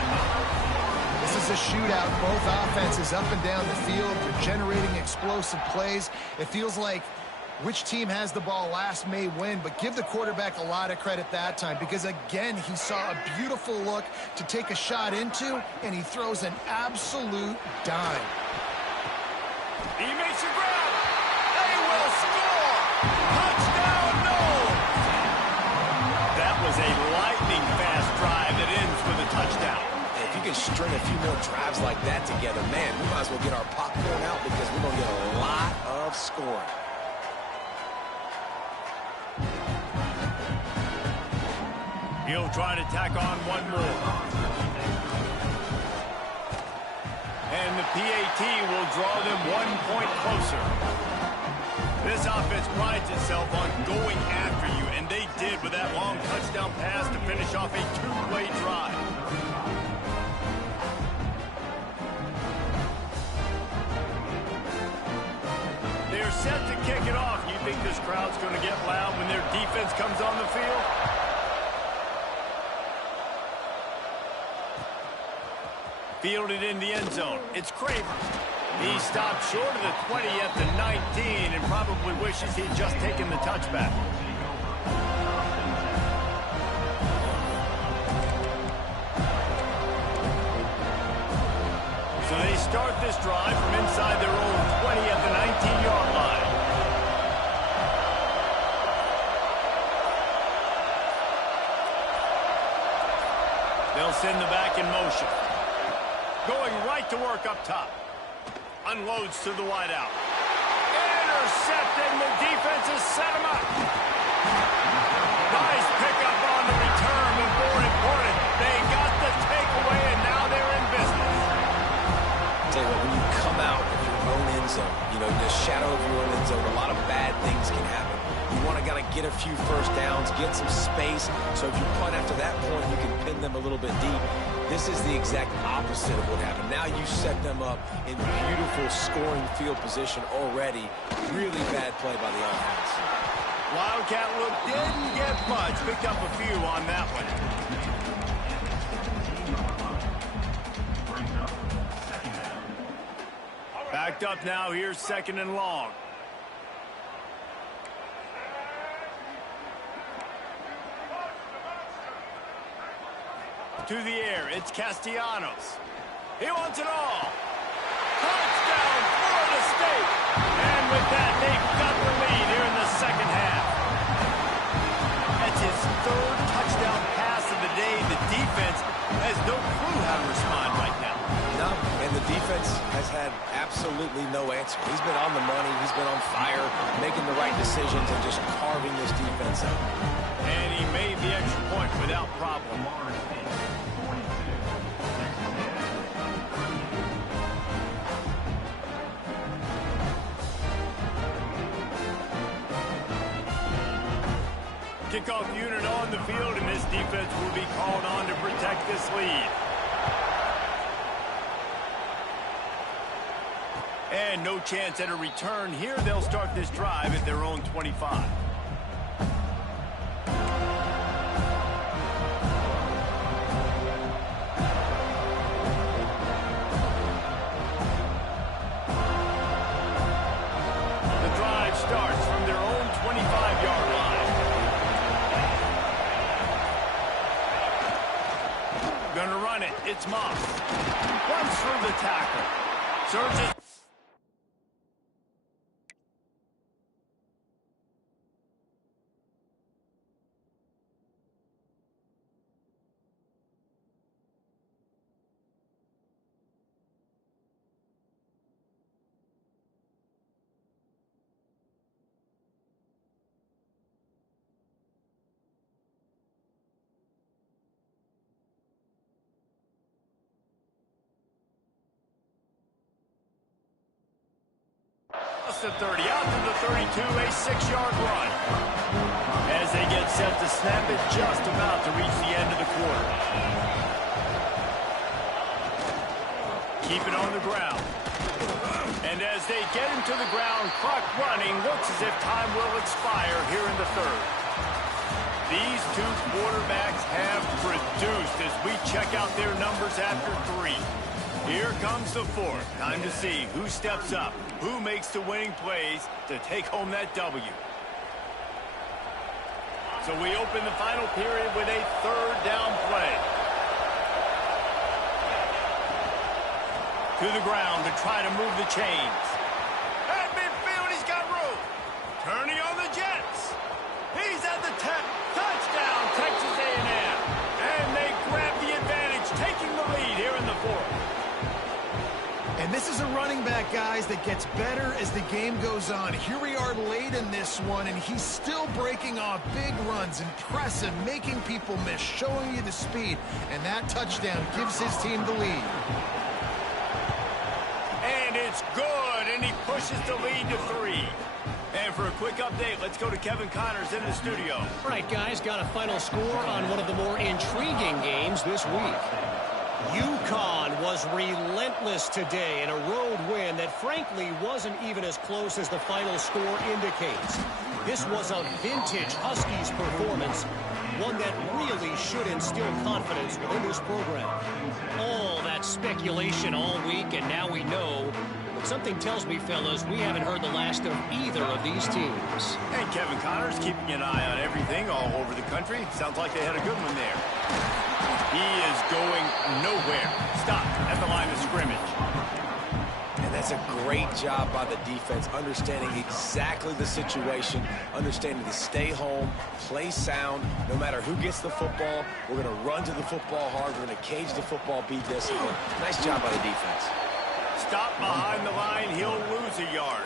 This is a shootout. Both offenses up and down the field. They're generating explosive plays. It feels like which team has the ball last may win, but give the quarterback a lot of credit that time because, again, he saw a beautiful look to take a shot into, and he throws an absolute dime. He makes a grab. They will score. Touchdown, no. That was a lightning-fast drive that ends with a touchdown. If you can string a few more drives like that together, man, we might as well get our popcorn out because we're going to get a lot of scoring. He'll try to tack on one more. And the PAT will draw them 1 point closer. This offense prides itself on going after you, and they did with that long touchdown pass to finish off a 2-play drive. They're set to kick it off. You think this crowd's going to get loud when their defense comes on the field? Fielded in the end zone. It's Craver. He stopped short of the 20 at the 19 and probably wishes he'd just taken the touchback. So they start this drive from inside their own 20 at the 19-yard line. send the back in motion. Going right to work up top. Unloads to the wideout. Intercepted, and the defense has set him up. Nice pickup on the return, but more important, they got the takeaway, and now they're in business. Tell you what, when you come out of your own end zone, you know, the shadow of your own end zone, a lot of bad things can happen. You want to get a few first downs, get some space, so if you punt after that point, you can pin them a little bit deep. This is the exact opposite of what happened. Now you set them up in beautiful scoring field position already. Really bad play by the offense. Wildcat look didn't get much. Picked up a few on that one. Backed up now. Here's 2nd and long. To the air, it's Castellanos. He wants it all. Touchdown, Florida State. And with that, they've got the lead here in the second half. That's his 3rd touchdown pass of the day. The defense has no clue how to respond right now. No, and the defense has had absolutely no answer. He's been on the money. He's been on fire, making the right decisions and just carving this defense up. And he made the extra point without problem. Kickoff unit on the field, and this defense will be called on to protect this lead. And no chance at a return here. They'll start this drive at their own 25. The drive starts from their own 25-yard line. Gonna run it. It's Moss. Runs through the tackle. Surges. The 30, out to the 32, a 6-yard run. As they get set to snap it, just about to reach the end of the quarter. Keep it on the ground. And as they get him to the ground, clock running, looks as if time will expire here in the 3rd. These two quarterbacks have produced as we check out their numbers after 3. Here comes the 4th. Time to see who steps up, who makes the winning plays to take home that W. So we open the final period with a 3rd down play. To the ground to try to move the chains. At midfield, he's got room. Turning on the Jets. He's at the 10. Touchdown, Texas A&M. And they grab the advantage, taking the lead here in the 4th. And this is a running back, guys, that gets better as the game goes on. Here we are late in this one, and he's still breaking off big runs, impressive, making people miss, showing you the speed. And that touchdown gives his team the lead. And it's good, and he pushes the lead to 3. And for a quick update, let's go to Kevin Connors in the studio. All right, guys, got a final score on one of the more intriguing games this week. UConn was relentless today in a road win that frankly wasn't even as close as the final score indicates. This was a vintage Huskies performance, one that really should instill confidence within this program. All that speculation all week, and now we know. Something tells me, fellas, we haven't heard the last of either of these teams. And Kevin Connors keeping an eye on everything all over the country. Sounds like they had a good one there. He is going nowhere. Stopped at the line of scrimmage. And That's a great job by the defense, understanding exactly the situation, understanding to stay home, play sound. No matter who gets the football, we're going to run to the football hard. We're going to cage the football, be disciplined. Nice job by the defense. Stop behind the line, he'll lose a yard.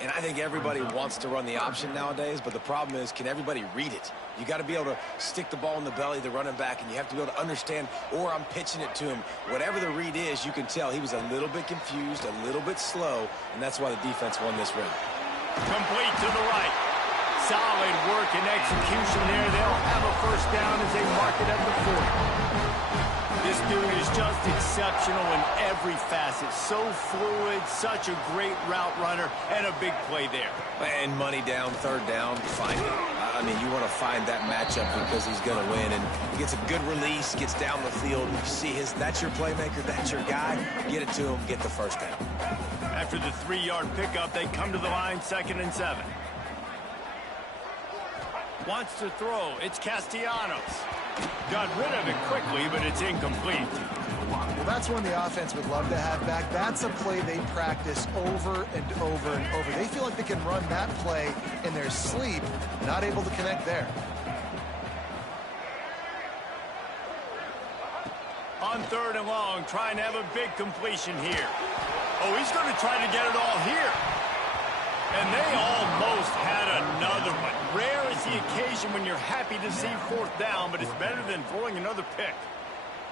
And I think everybody wants to run the option nowadays, but the problem is, can everybody read it? You got to be able to stick the ball in the belly of the running back, and you have to be able to understand, or I'm pitching it to him. Whatever the read is, you can tell he was a little bit confused, a little bit slow, and that's why the defense won this round. Complete to the right. Solid work and execution there. They'll have a first down as they mark it at the 40. This dude is just exceptional in every facet. So fluid, such a great route runner, and a big play there. And money down, third down, find it. I mean, you want to find that matchup because he's going to win. And he gets a good release, gets down the field. You see that's your playmaker, that's your guy. Get it to him, get the first down. After the 3-yard pickup, they come to the line, 2nd and 7. Wants to throw. It's Castellanos. Got rid of it quickly, but it's incomplete. Well, that's one the offense would love to have back. That's a play they practice over and over and over. They feel like they can run that play in their sleep, not able to connect there. On 3rd and long, trying to have a big completion here. Oh, he's going to try to get it all here. And they almost had another one. Rare is the occasion when you're happy to see 4th down, but it's better than throwing another pick.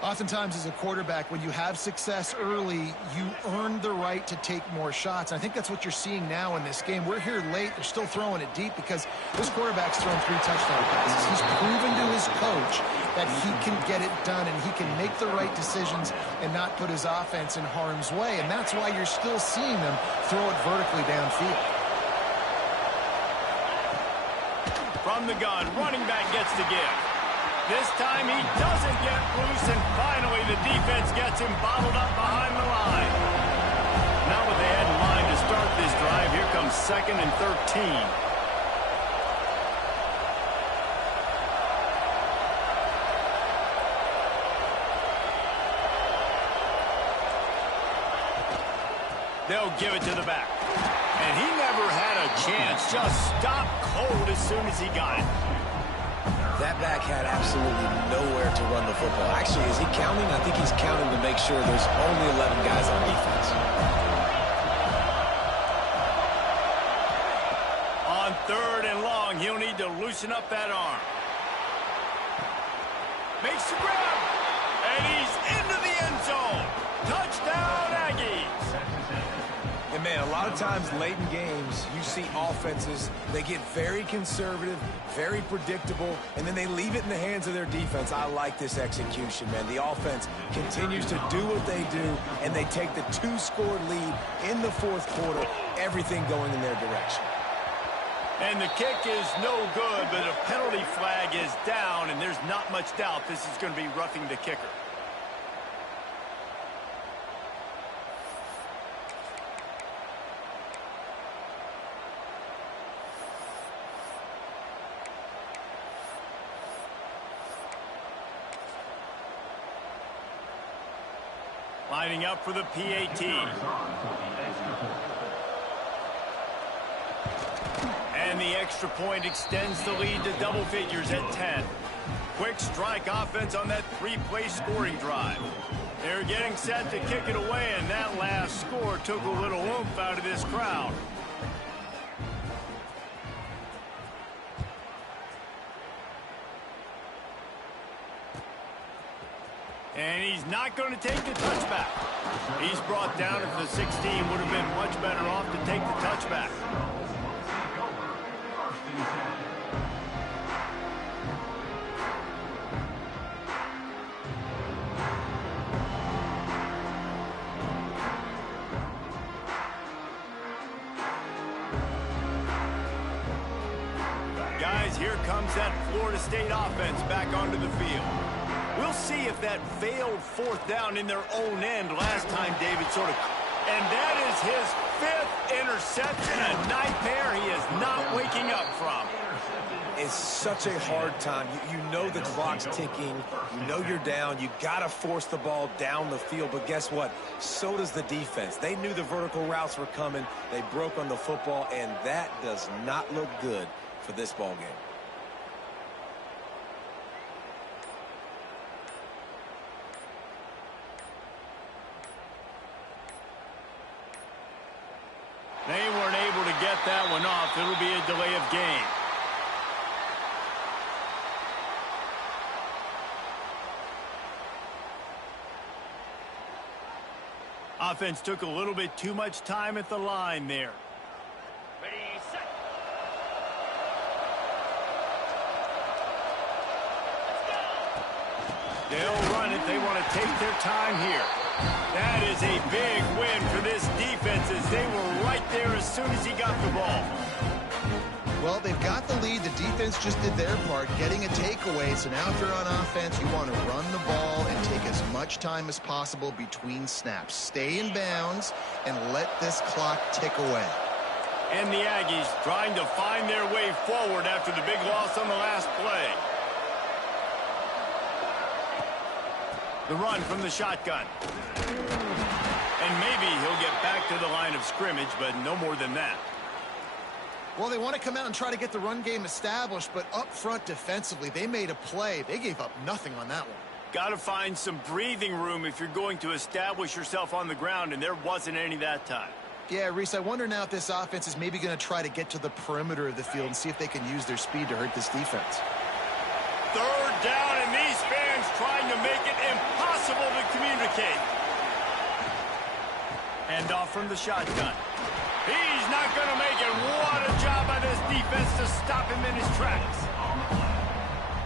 Oftentimes as a quarterback, when you have success early, you earn the right to take more shots. I think that's what you're seeing now in this game. We're here late. They're still throwing it deep because this quarterback's thrown 3 touchdown passes. He's proven to his coach that he can get it done and he can make the right decisions and not put his offense in harm's way. And that's why you're still seeing them throw it vertically downfield. From the gun, running back gets the give. This time he doesn't get loose, and finally the defense gets him bottled up behind the line. Now what they had in mind to start this drive, here comes 2nd and 13. They'll give it to the back. And he never had a chance. Just stopped cold as soon as he got it. That back had absolutely nowhere to run the football. Actually, is he counting? I think he's counting to make sure there's only 11 guys on defense. On 3rd and long, he'll need to loosen up that arm. Makes the grab. And he's into the end zone. Touchdown, Aggies. And, man, a lot of times late in games, you see offenses, they get very conservative, very predictable, and then they leave it in the hands of their defense. I like this execution, man. The offense continues to do what they do, and they take the 2-score lead in the 4th quarter, everything going in their direction. And the kick is no good, but a penalty flag is down, and there's not much doubt this is going to be roughing the kicker. Lining up for the PAT. And the extra point extends the lead to double figures at 10. Quick strike offense on that 3-play scoring drive. They're getting set to kick it away, and that last score took a little oomph out of this crowd. And he's not going to take the touchback. He's brought down at the 16. Would have been much better off to take the touchback. Guys, here comes that Florida State offense back onto the field. We'll see if that failed 4th down in their own end last time David sort of... And that is his 5th interception, a nightmare he is not waking up from. It's such a hard time. You know the clock's ticking. You know you're down. You got to force the ball down the field. But guess what? So does the defense. They knew the vertical routes were coming. They broke on the football, and that does not look good for this ball game. They weren't able to get that one off. It'll be a delay of game. Offense took a little bit too much time at the line there. Ready, set. They'll run it. They want to take their time here. That is a big win for this defense as they were right there as soon as he got the ball. Well, they've got the lead. The defense just did their part, getting a takeaway. So now if you're on offense, you want to run the ball and take as much time as possible between snaps. Stay in bounds and let this clock tick away. And the Aggies trying to find their way forward after the big loss on the last play. The run from the shotgun. And maybe he'll get back to the line of scrimmage, but no more than that. Well, they want to come out and try to get the run game established, but up front defensively, they made a play. They gave up nothing on that one. Got to find some breathing room if you're going to establish yourself on the ground, and there wasn't any that time. Yeah, Reese, I wonder now if this offense is maybe going to try to get to the perimeter of the field and see if they can use their speed to hurt this defense. Third down, and these fans trying to make it impossible to communicate. Hand off from the shotgun. He's not going to make it. What a job by this defense to stop him in his tracks.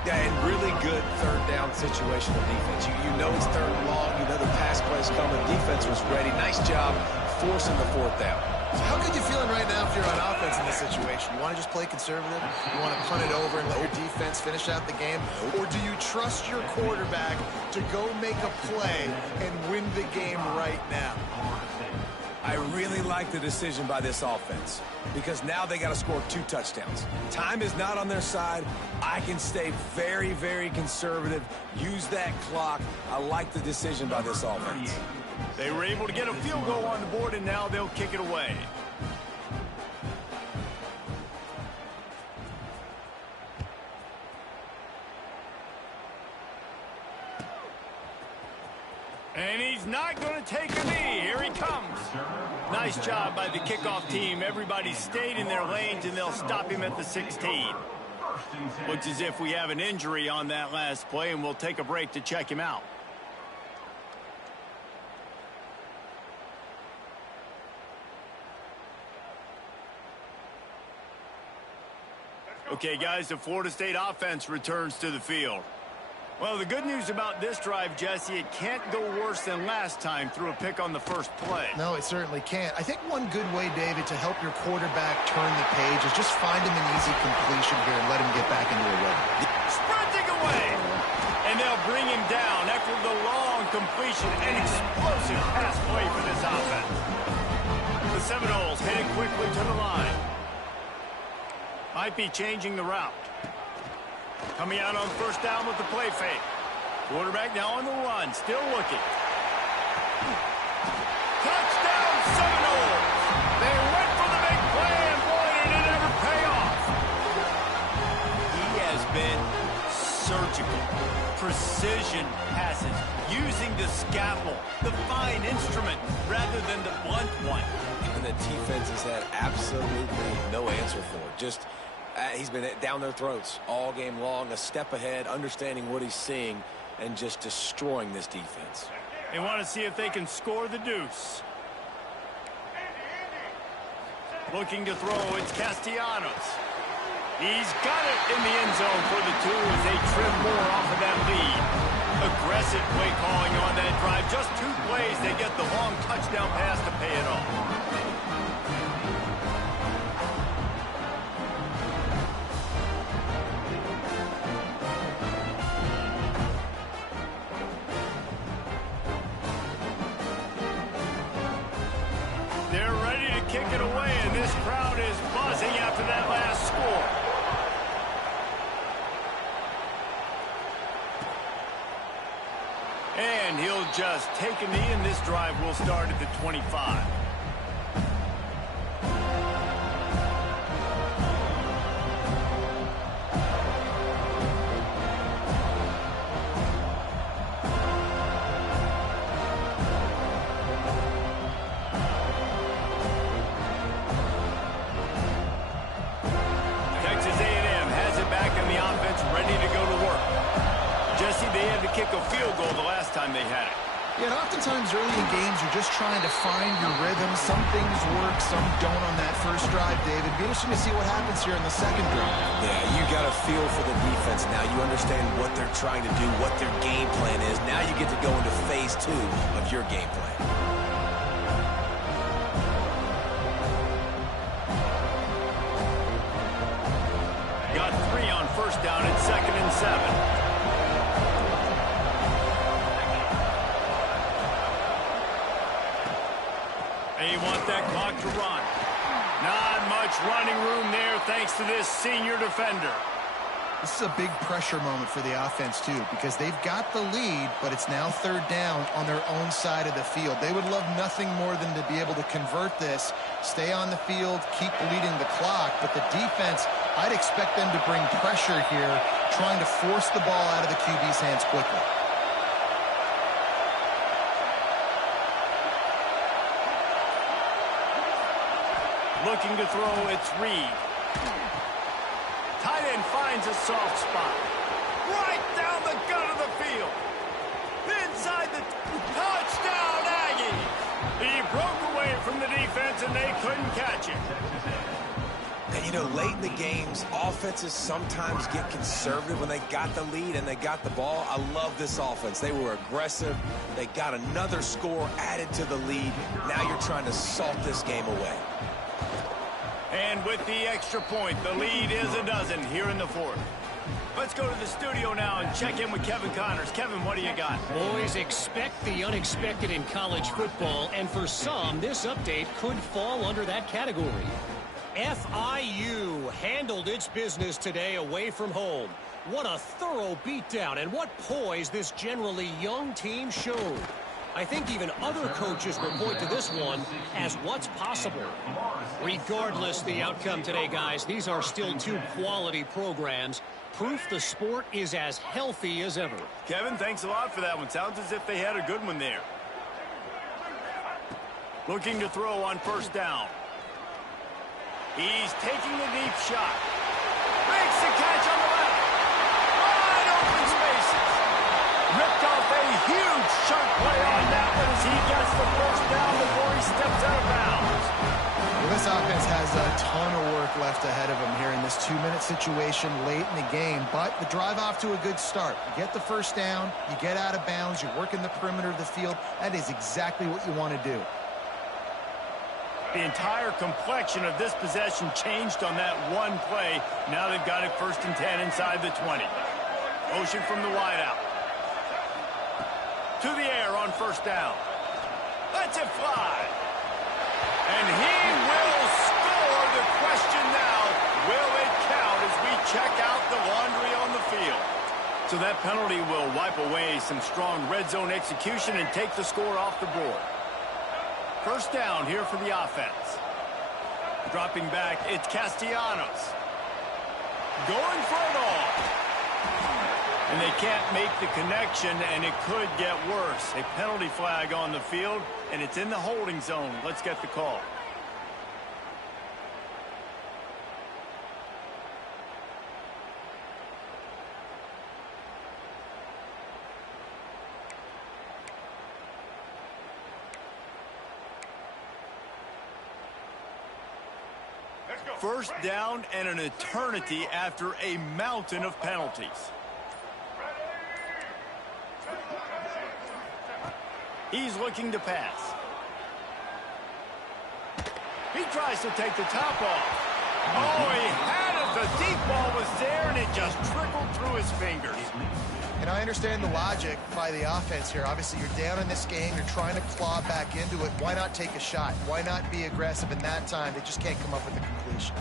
Yeah, and really good third down situational defense. You know it's third and long. You know the pass play's coming. Defense was ready. Nice job forcing the fourth down. So how good you feeling right now if you're on offense in this situation? You want to just play conservative? You want to punt it over and let your defense finish out the game? Or do you trust your quarterback to go make a play and win the game right now? I really like the decision by this offense because now they got to score 2 touchdowns. Time is not on their side. I can stay very, very conservative, use that clock. I like the decision by this offense. They were able to get a field goal on the board, and now they'll kick it away. And he's not going to take a knee. Here he comes. Nice job by the kickoff team. Everybody stayed in their lanes, and they'll stop him at the 16. Looks as if we have an injury on that last play, and we'll take a break to check him out. Okay, guys, the Florida State offense returns to the field. Well, the good news about this drive, Jesse, it can't go worse than last time through a pick on the first play. No, it certainly can't. I think one good way, David, to help your quarterback turn the page is just find him an easy completion here and let him get back into a rhythm. Sprinting away! And they'll bring him down after the long completion. An explosive pass play for this offense. The Seminoles headed quickly to the line. Might be changing the route. Coming out on first down with the play fake. Quarterback now on the run, still looking. Touchdown Seminoles! They went for the big play, and boy, did it ever pay off. He has been surgical. Precision passes, using the scalpel, the fine instrument, rather than the blunt one. And the defense has had absolutely no answer for it. Just he's been down their throats all game long, a step ahead, understanding what he's seeing, and just destroying this defense. They want to see if they can score the deuce. Looking to throw, it's Castellanos. He's got it in the end zone for the 2 as they trim more off of that lead. Aggressive play calling on that drive. Just 2 plays, they get the long touchdown pass to pay it off. kick it away, and this crowd is buzzing after that last score. And he'll just take a knee, and this drive will start at the 25. Kick a field goal the last time they had it. Yeah, and oftentimes early in games, you're just trying to find your rhythm. Some things work, some don't on that first drive, David. Be interesting to see what happens here in the second drive. Yeah, you got a feel for the defense now. You understand what they're trying to do, what their game plan is. Now you get to go into phase 2 of your game plan. Got 3 on first down at 2nd and 7. They want that clock to run. Not much running room there thanks to this senior defender. This is a big pressure moment for the offense, too, because they've got the lead, but it's now 3rd down on their own side of the field. They would love nothing more than to be able to convert this, stay on the field, keep bleeding the clock, but the defense, I'd expect them to bring pressure here, trying to force the ball out of the QB's hands quickly. Looking to throw, it's Reed. Tight end finds a soft spot. Right down the gut of the field. Inside the touchdown, Aggies. He broke away from the defense, and they couldn't catch him. And, you know, late in the games, offenses sometimes get conservative when they got the lead and they got the ball. I love this offense. They were aggressive. They got another score added to the lead. Now you're trying to salt this game away. And with the extra point, the lead is a dozen here in the 4th. Let's go to the studio now and check in with Kevin Connors. Kevin, what do you got? Boys, expect the unexpected in college football, and for some, this update could fall under that category. FIU handled its business today away from home. What a thorough beatdown, and what poise this generally young team showed. I think even other coaches will point to this one as what's possible. Regardless the outcome today, guys, these are still 2 quality programs. Proof the sport is as healthy as ever. Kevin, thanks a lot for that one. Sounds as if they had a good one there. Looking to throw on first down. He's taking a deep shot. Makes the catch on the left. Wide open spaces. Ripped off a huge chunk play on that one as he gets the first down before he steps out of bounds. Well, this offense has a ton of work left ahead of them here in this 2-minute situation late in the game, but the drive off to a good start. You get the first down, you get out of bounds, you're working the perimeter of the field. That is exactly what you want to do. The entire complexion of this possession changed on that one play. Now they've got it 1st and 10 inside the 20. Motion from the wideout. To the air on first down. Lets it fly. And he will score. The question now, will it count as we check out the laundry on the field? So that penalty will wipe away some strong red zone execution and take the score off the board. First down here for the offense. Dropping back, it's Castellanos. Going for it all. And they can't make the connection, and it could get worse. A penalty flag on the field, and it's in the holding zone. Let's get the call. First down and an eternity after a mountain of penalties. He's looking to pass. He tries to take the top off. Oh, he had it The deep ball was there, and it just trickled through his fingers. And I understand the logic by the offense here. Obviously, you're down in this game. You're trying to claw back into it. Why not take a shot? Why not be aggressive? In that time, they just can't come up with a completion.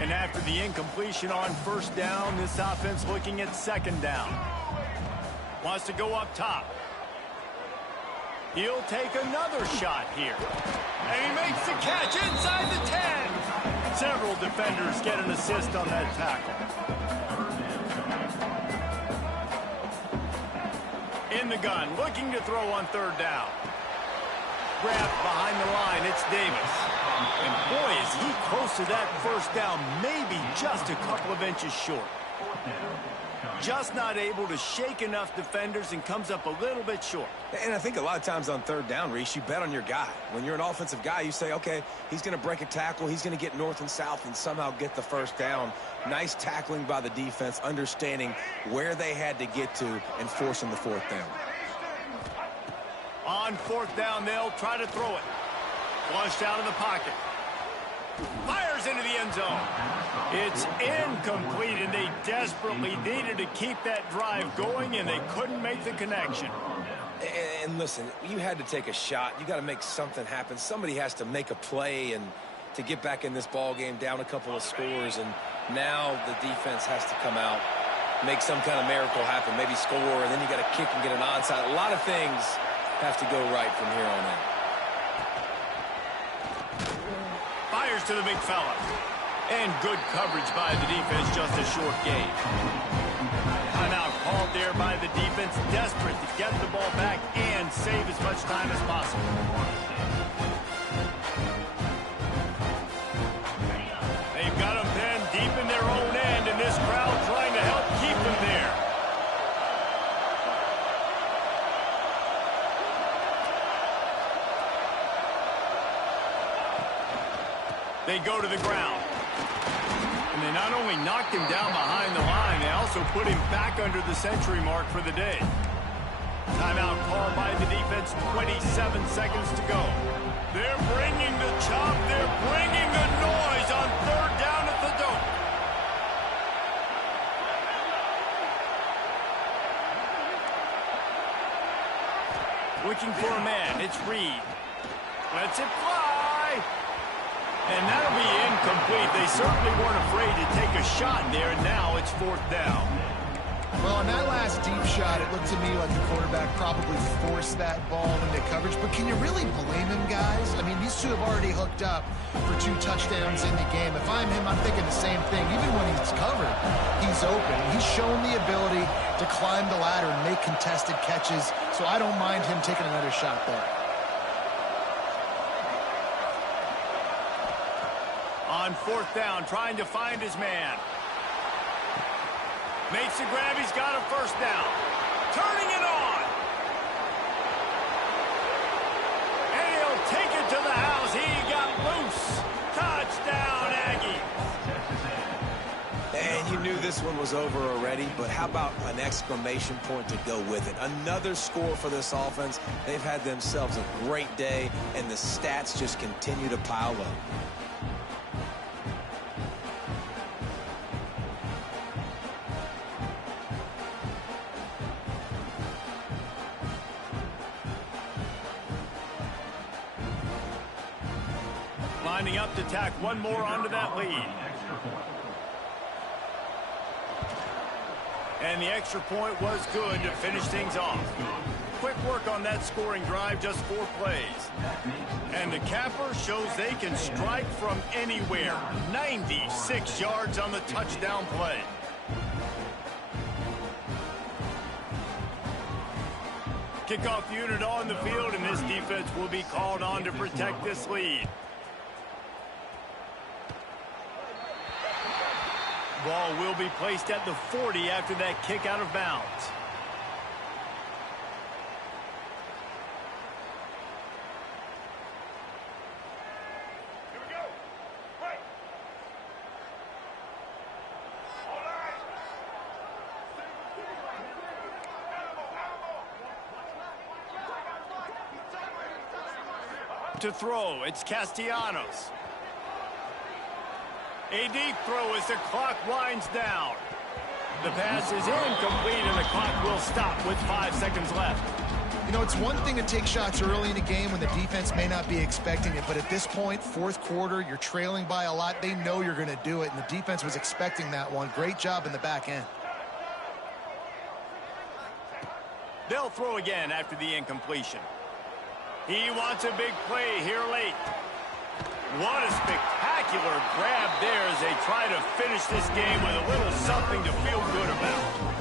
And after the incompletion on first down, this offense looking at second down. Wants to go up top. He'll take another shot here. And he makes the catch inside the 10. Several defenders get an assist on that tackle. In the gun, looking to throw on third down. Grabbed behind the line, it's Davis. And boy, is he close to that first down, maybe just a couple of inches short. Just not able to shake enough defenders and comes up a little bit short. And I think a lot of times on third down, Reese, you bet on your guy. When you're an offensive guy, you say, okay, he's going to break a tackle, he's going to get north and south and somehow get the first down. Nice tackling by the defense, understanding where they had to get to and forcing the fourth down. On fourth down, they'll try to throw it. Flushed out of the pocket. Fires into the end zone. It's incomplete, and they desperately needed to keep that drive going, and they couldn't make the connection. And listen, you had to take a shot. You got to make something happen. Somebody has to make a play and to get back in this ball game, down a couple of scores, and now the defense has to come out, make some kind of miracle happen, maybe score, and then you got to kick and get an onside. A lot of things have to go right from here on in. Fires to the big fella. And good coverage by the defense, just a short gain. Timeout called there by the defense, desperate to get the ball back and save as much time as possible. They've got them pinned deep in their own end, and this crowd trying to help keep them there. They go to the ground. And they not only knocked him down behind the line, they also put him back under the century mark for the day. Timeout called by the defense, 27 seconds to go. They're bringing the chop, they're bringing the noise on third down at the Dome. Looking for a man, it's Reed. Lets it fly. And that'll be incomplete. They certainly weren't afraid to take a shot there, and now it's fourth down. Well, on that last deep shot, it looked to me like the quarterback probably forced that ball into coverage. But can you really blame him, guys? I mean, these two have already hooked up for 2 touchdowns in the game. If I'm him, I'm thinking the same thing. Even when he's covered, he's open. He's shown the ability to climb the ladder and make contested catches, so I don't mind him taking another shot there. On fourth down, trying to find his man. Makes the grab, he's got a first down. Turning it on. And he'll take it to the house. He got loose. Touchdown, Aggie. And you knew this one was over already, but how about an exclamation point to go with it? Another score for this offense. They've had themselves a great day, and the stats just continue to pile up. Lining up to tack one more onto that lead. And the extra point was good to finish things off. Quick work on that scoring drive, just 4 plays. And the capper shows they can strike from anywhere. 96 yards on the touchdown play. Kickoff unit on the field, and this defense will be called on to protect this lead. Ball will be placed at the 40 after that kick out of bounds. Here we go. Right. All right. To throw, it's Castellanos. A deep throw as the clock winds down. The pass is incomplete, and the clock will stop with 5 seconds left. You know, it's one thing to take shots early in the game when the defense may not be expecting it, but at this point, fourth quarter, you're trailing by a lot. They know you're going to do it, and the defense was expecting that one. Great job in the back end. They'll throw again after the incompletion. He wants a big play here late. What a spectacular grab there as they try to finish this game with a little something to feel good about.